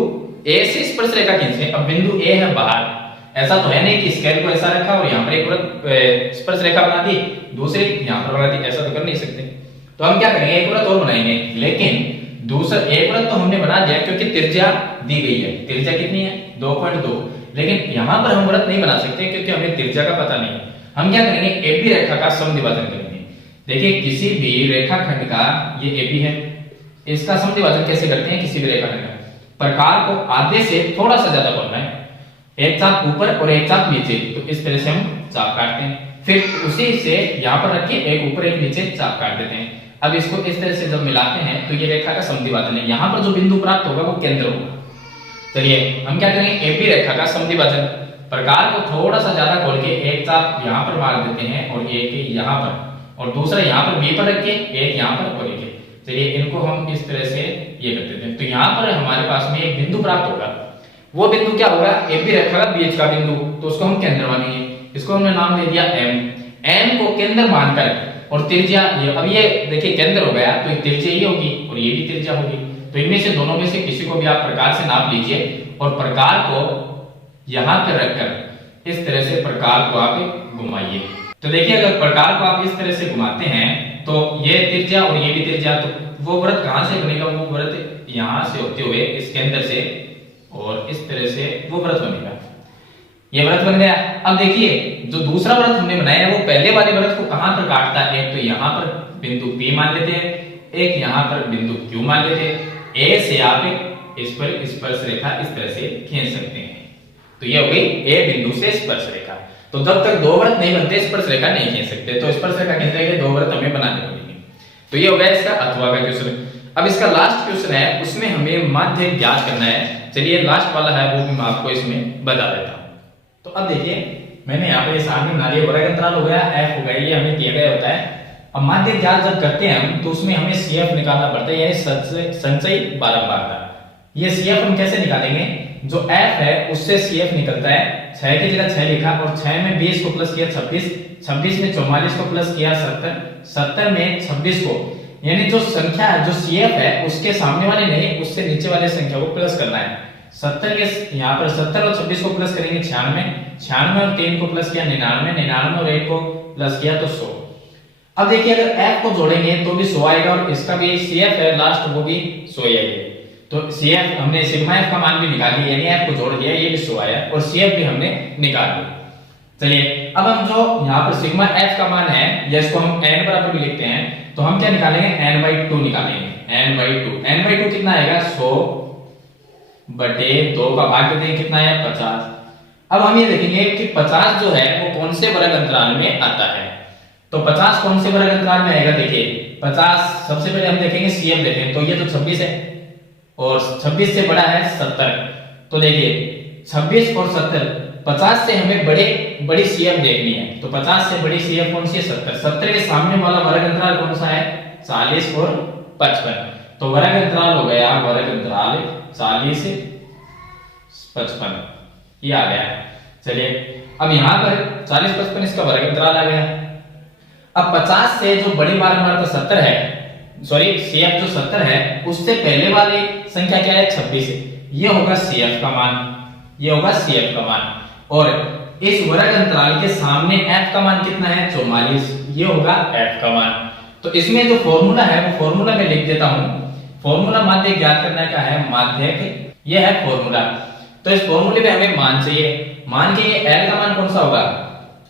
A से स्पर्श रेखा खींचें। अब बिंदु A है बाहर, ऐसा तो है नहीं कि स्केल को ऐसा रखा और यहाँ पर एक वृत्त स्पर्श रेखा बना दी, दूसरी यहाँ पर बना दी, ऐसा तो कर नहीं सकते। तो हम क्या करेंगे, एक वृत्त और बनाएंगे, लेकिन दूसरा एक वृत्त तो हमने बना दिया क्योंकि त्रिज्या दी गई है, त्रिज्या कितनी है 2.2, लेकिन यहां पर हम वृत्त नहीं बना सकते क्योंकि हमें त्रिज्या का पता नहीं है। हम क्या करेंगे, AB रेखा का समद्विभाजन करेंगे। देखिए किसी भी रेखाखंड का, ये AB है, इसका समद्विभाजन कैसे करते हैं, किसी भी रेखाखंड का प्रकार को आधे से थोड़ा सा ज्यादा बोलना है, एक चाप ऊपर और एक चाप नीचे, तो इस तरह से हम चाप काटते हैं। फिर उसी से यहाँ पर रख के एक ऊपर एक नीचे चाप काट देते हैं। अब इसको इस तरह से जब मिलाते हैं तो ये रेखा का समद्विभाजन है, यहाँ पर जो बिंदु प्राप्त होगा वो केंद्र होगा। चलिए हम क्या करेंगे, AB रेखा का समद्विभाजन, प्रकार को थोड़ा सा ज्यादा खोल के एक चाप यहाँ पर मार देते हैं और एक यहाँ पर, और दूसरा यहाँ पर B पर रख के एक यहाँ पर और एक। चलिए इनको हम इस तरह से ये कर देते हैं, तो यहाँ पर हमारे पास में एक बिंदु प्राप्त होगा। वो बिंदु क्या होगा, AB रेखा का बीच का बिंदु, तो उसको हम केंद्र मानेंगे। इसको हमने नाम दे दिया M को केंद्र मानकर, और त्रिज्या ये, अब ये देखिए केंद्र हो गया तो त्रिज्या ये होगी और ये भी त्रिज्या होगी। तो इनमें से दोनों में से किसी को भी आप प्रकार से नाप लीजिए और प्रकार को यहां पर रखकर इस तरह से प्रकार को आप घुमाइए। तो देखिए अगर प्रकार को आप इस तरह से घुमाते हैं तो ये त्रिज्या और ये भी त्रिज्या, तो वो वृत्त कहां से बनेगा, वो वृत्त यहां से होते हुए इस केंद्र से और इस तरह से वो वृत्त बनेगा। ये वृत्त बन गया। अब देखिए जो दूसरा वृत्त हमने बनाया है वो पहले वाले वृत्त को कहां पर काटता है, एक तो यहां पर बिंदु P मान लेते हैं, एक यहां पर बिंदु Q मान लेते हैं। A से आप इस पर स्पर्श रेखा इस तरह से खींच सकते हैं। तो ये हो गई A बिंदु से स्पर्श रेखा। तो जब तक 2 वृत्त नहीं बनते स्पर्श रेखा नहीं खींच सकते, तो स्पर्श रेखा खींचने के लिए 2 वृत्त हमें बनाने पड़ेंगे। तो ये हो गया इसका अथवा का क्वेश्चन। अब इसका लास्ट क्वेश्चन है, उसमें हमें माध्य ज्ञात करना है। चलिए लास्ट वाला है वो भी मैं आपको इसमें बता देता हूं। तो अब देखिए मैंने यहाँ पे सामने नारियल बड़ा अंतराल हो गया, F हो गया, ये हमें दिया गया होता है। अब माध्य ज्ञात जब करते हैं हम तो उसमें हमें CF निकालना पड़ता है, यानी संचयी बारंबारता। ये CF हम कैसे निकालेंगे, जो F है उससे CF निकलता है, 6 की जगह 6 लिखा और 6 में 20 को प्लस किया 26, 26 में 44 को प्लस किया 70, 70 में 26 को, यानी जो संख्या जो CF है उसके सामने वाले नहीं उससे नीचे वाले संख्या को प्लस करना है। 70 के यहाँ पर 70 और 26 को प्लस करेंगे 96, 96 और 3 को प्लस किया 99, 99 और 1 को प्लस किया तो 100। अब देखिए अगर f को जोड़ेंगे तो भी 100 आएगा और इसका भी CF है लास्ट वो भी 100 ही आएगा। तो CF हमने सिग्मा f का मान भी निकाल लिया, यानी f को जोड़ दिया, ये भी 100 आया और CF भी हमने निकाल लिया। चलिए अब हम जो यहाँ पर सिग्मा f का मान है या इसको हम n बराबर भी लिखते हैं, तो हम क्या निकालेंगे, n/2 निकालेंगे। n/2 कितना आएगा, 100/2 का भाग देते हैं, कितना है 50। अब हम ये देखेंगे कि 50 जो है वो कौन से वर्ग अंतराल में आता है। तो 50 कौन से वर्ग अंतराल में आएगा, देखिए 50 सबसे पहले हम देखेंगे CF देखें तो ये तो 26 है और 26 से बड़ा है 70। तो देखिए 26 और 70, 50 से हमें बड़ी CF देखनी है, तो 50 से बड़ी CF कौन सी है, 70। 70 के सामने वाला वर्ग अंतराल कौन सा है, 40 और 55। तो वर्ग अंतराल हो गया, वर्ग अंतराल 40 से 55 ये आ गया। चलिए अब यहाँ पर 40-55 इसका वर्ग अंतराल आ गया। अब 50 से जो बड़ी बार हमारा तो 70 है, सॉरी CF जो 70 है उससे पहले वाली संख्या क्या है, 26 है, ये होगा CF का मान, ये होगा CF का मान। और इस वर्ग अंतराल के सामने f का मान कितना है, 44, ये होगा f का मान। तो इसमें जो फॉर्मूला है वो फॉर्मूला में लिख देता हूं। फॉर्मूला माध्यक ज्ञात करने का है, माध्यक ये है फॉर्मूला। तो इस फॉर्मूले में हमें मान चाहिए, मान के ये l का मान कौन सा होगा,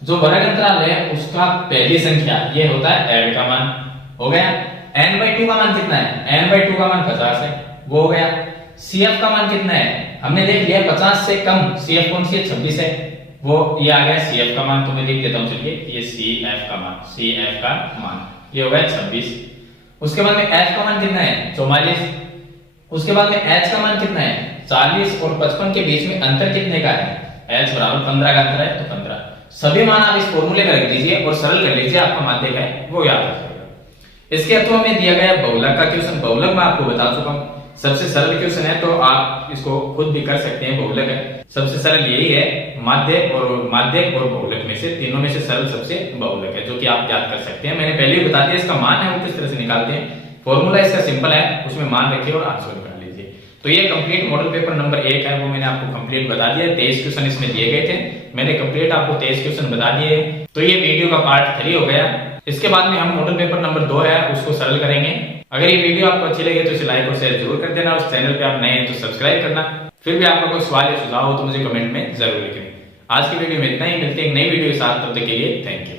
जो वर्ग अंतराल है उसका पहली संख्या ये होता है l का मान, हो गया। n/2 का मान कितना है, n/2 का मान 50 है, वो हो गया। CF का मान कितना है, हमने देख लिया 50 से कम CF कौन सी है, 26 है, वो ये आ गया CF का मान। तो मैं लिख देता हूं, चलिए ये CF का मान, CF का मान ये हो गया 26। उसके बाद में f का मान कितना है, 44। उसके बाद में h का मान कितना है, 40 और 55 के बीच में अंतर कितने का है, h बराबर 15 का अंतर है, तो 15। सभी मान आप इस फॉर्मूले में रख दीजिए और सरल कर लीजिए, आपका माध्यक है वो याद रखिएगा। इसके अलावा हमें दिया गया बहुलक का क्वेश्चन, बहुलक मैं आपको बता चुका हूं, सबसे सरल क्वेश्चन है, तो आप इसको खुद भी कर सकते हैं। बहुलक है, सबसे सरल यही है, माध्यक और बहुलक में से तीनों में से सरल सबसे बहुलक है, जो कि आप याद कर सकते हैं। मैंने पहले ही बता दिया इसका मान है वो किस तरह से निकालते हैं। फॉर्मूला इसका सिंपल है, उसमें मान रखिए और आंसर निकाल लीजिए। तो ये कंप्लीट मॉडल पेपर नंबर 1 है, वो मैंने आपको कंप्लीट बता दिया। 23 क्वेश्चन इसमें दिए गए थे, मैंने कंप्लीट आपको 23 क्वेश्चन बता दिए। तो ये वीडियो का पार्ट 3 हो गया। इसके बाद में हम मॉडल पेपर नंबर 2 है उसको सरल करेंगे। अगर ये वीडियो आपको अच्छी लगे तो इसे लाइक और शेयर जरूर कर देना, उस चैनल पे आप नए हैं तो सब्सक्राइब करना। फिर भी आपका कोई सवाल या सुझाव हो तो मुझे कमेंट में जरूर लिखें। आज की वीडियो में इतना ही, मिलते हैं एक नई वीडियो के साथ, तब तक के लिए थैंक यू।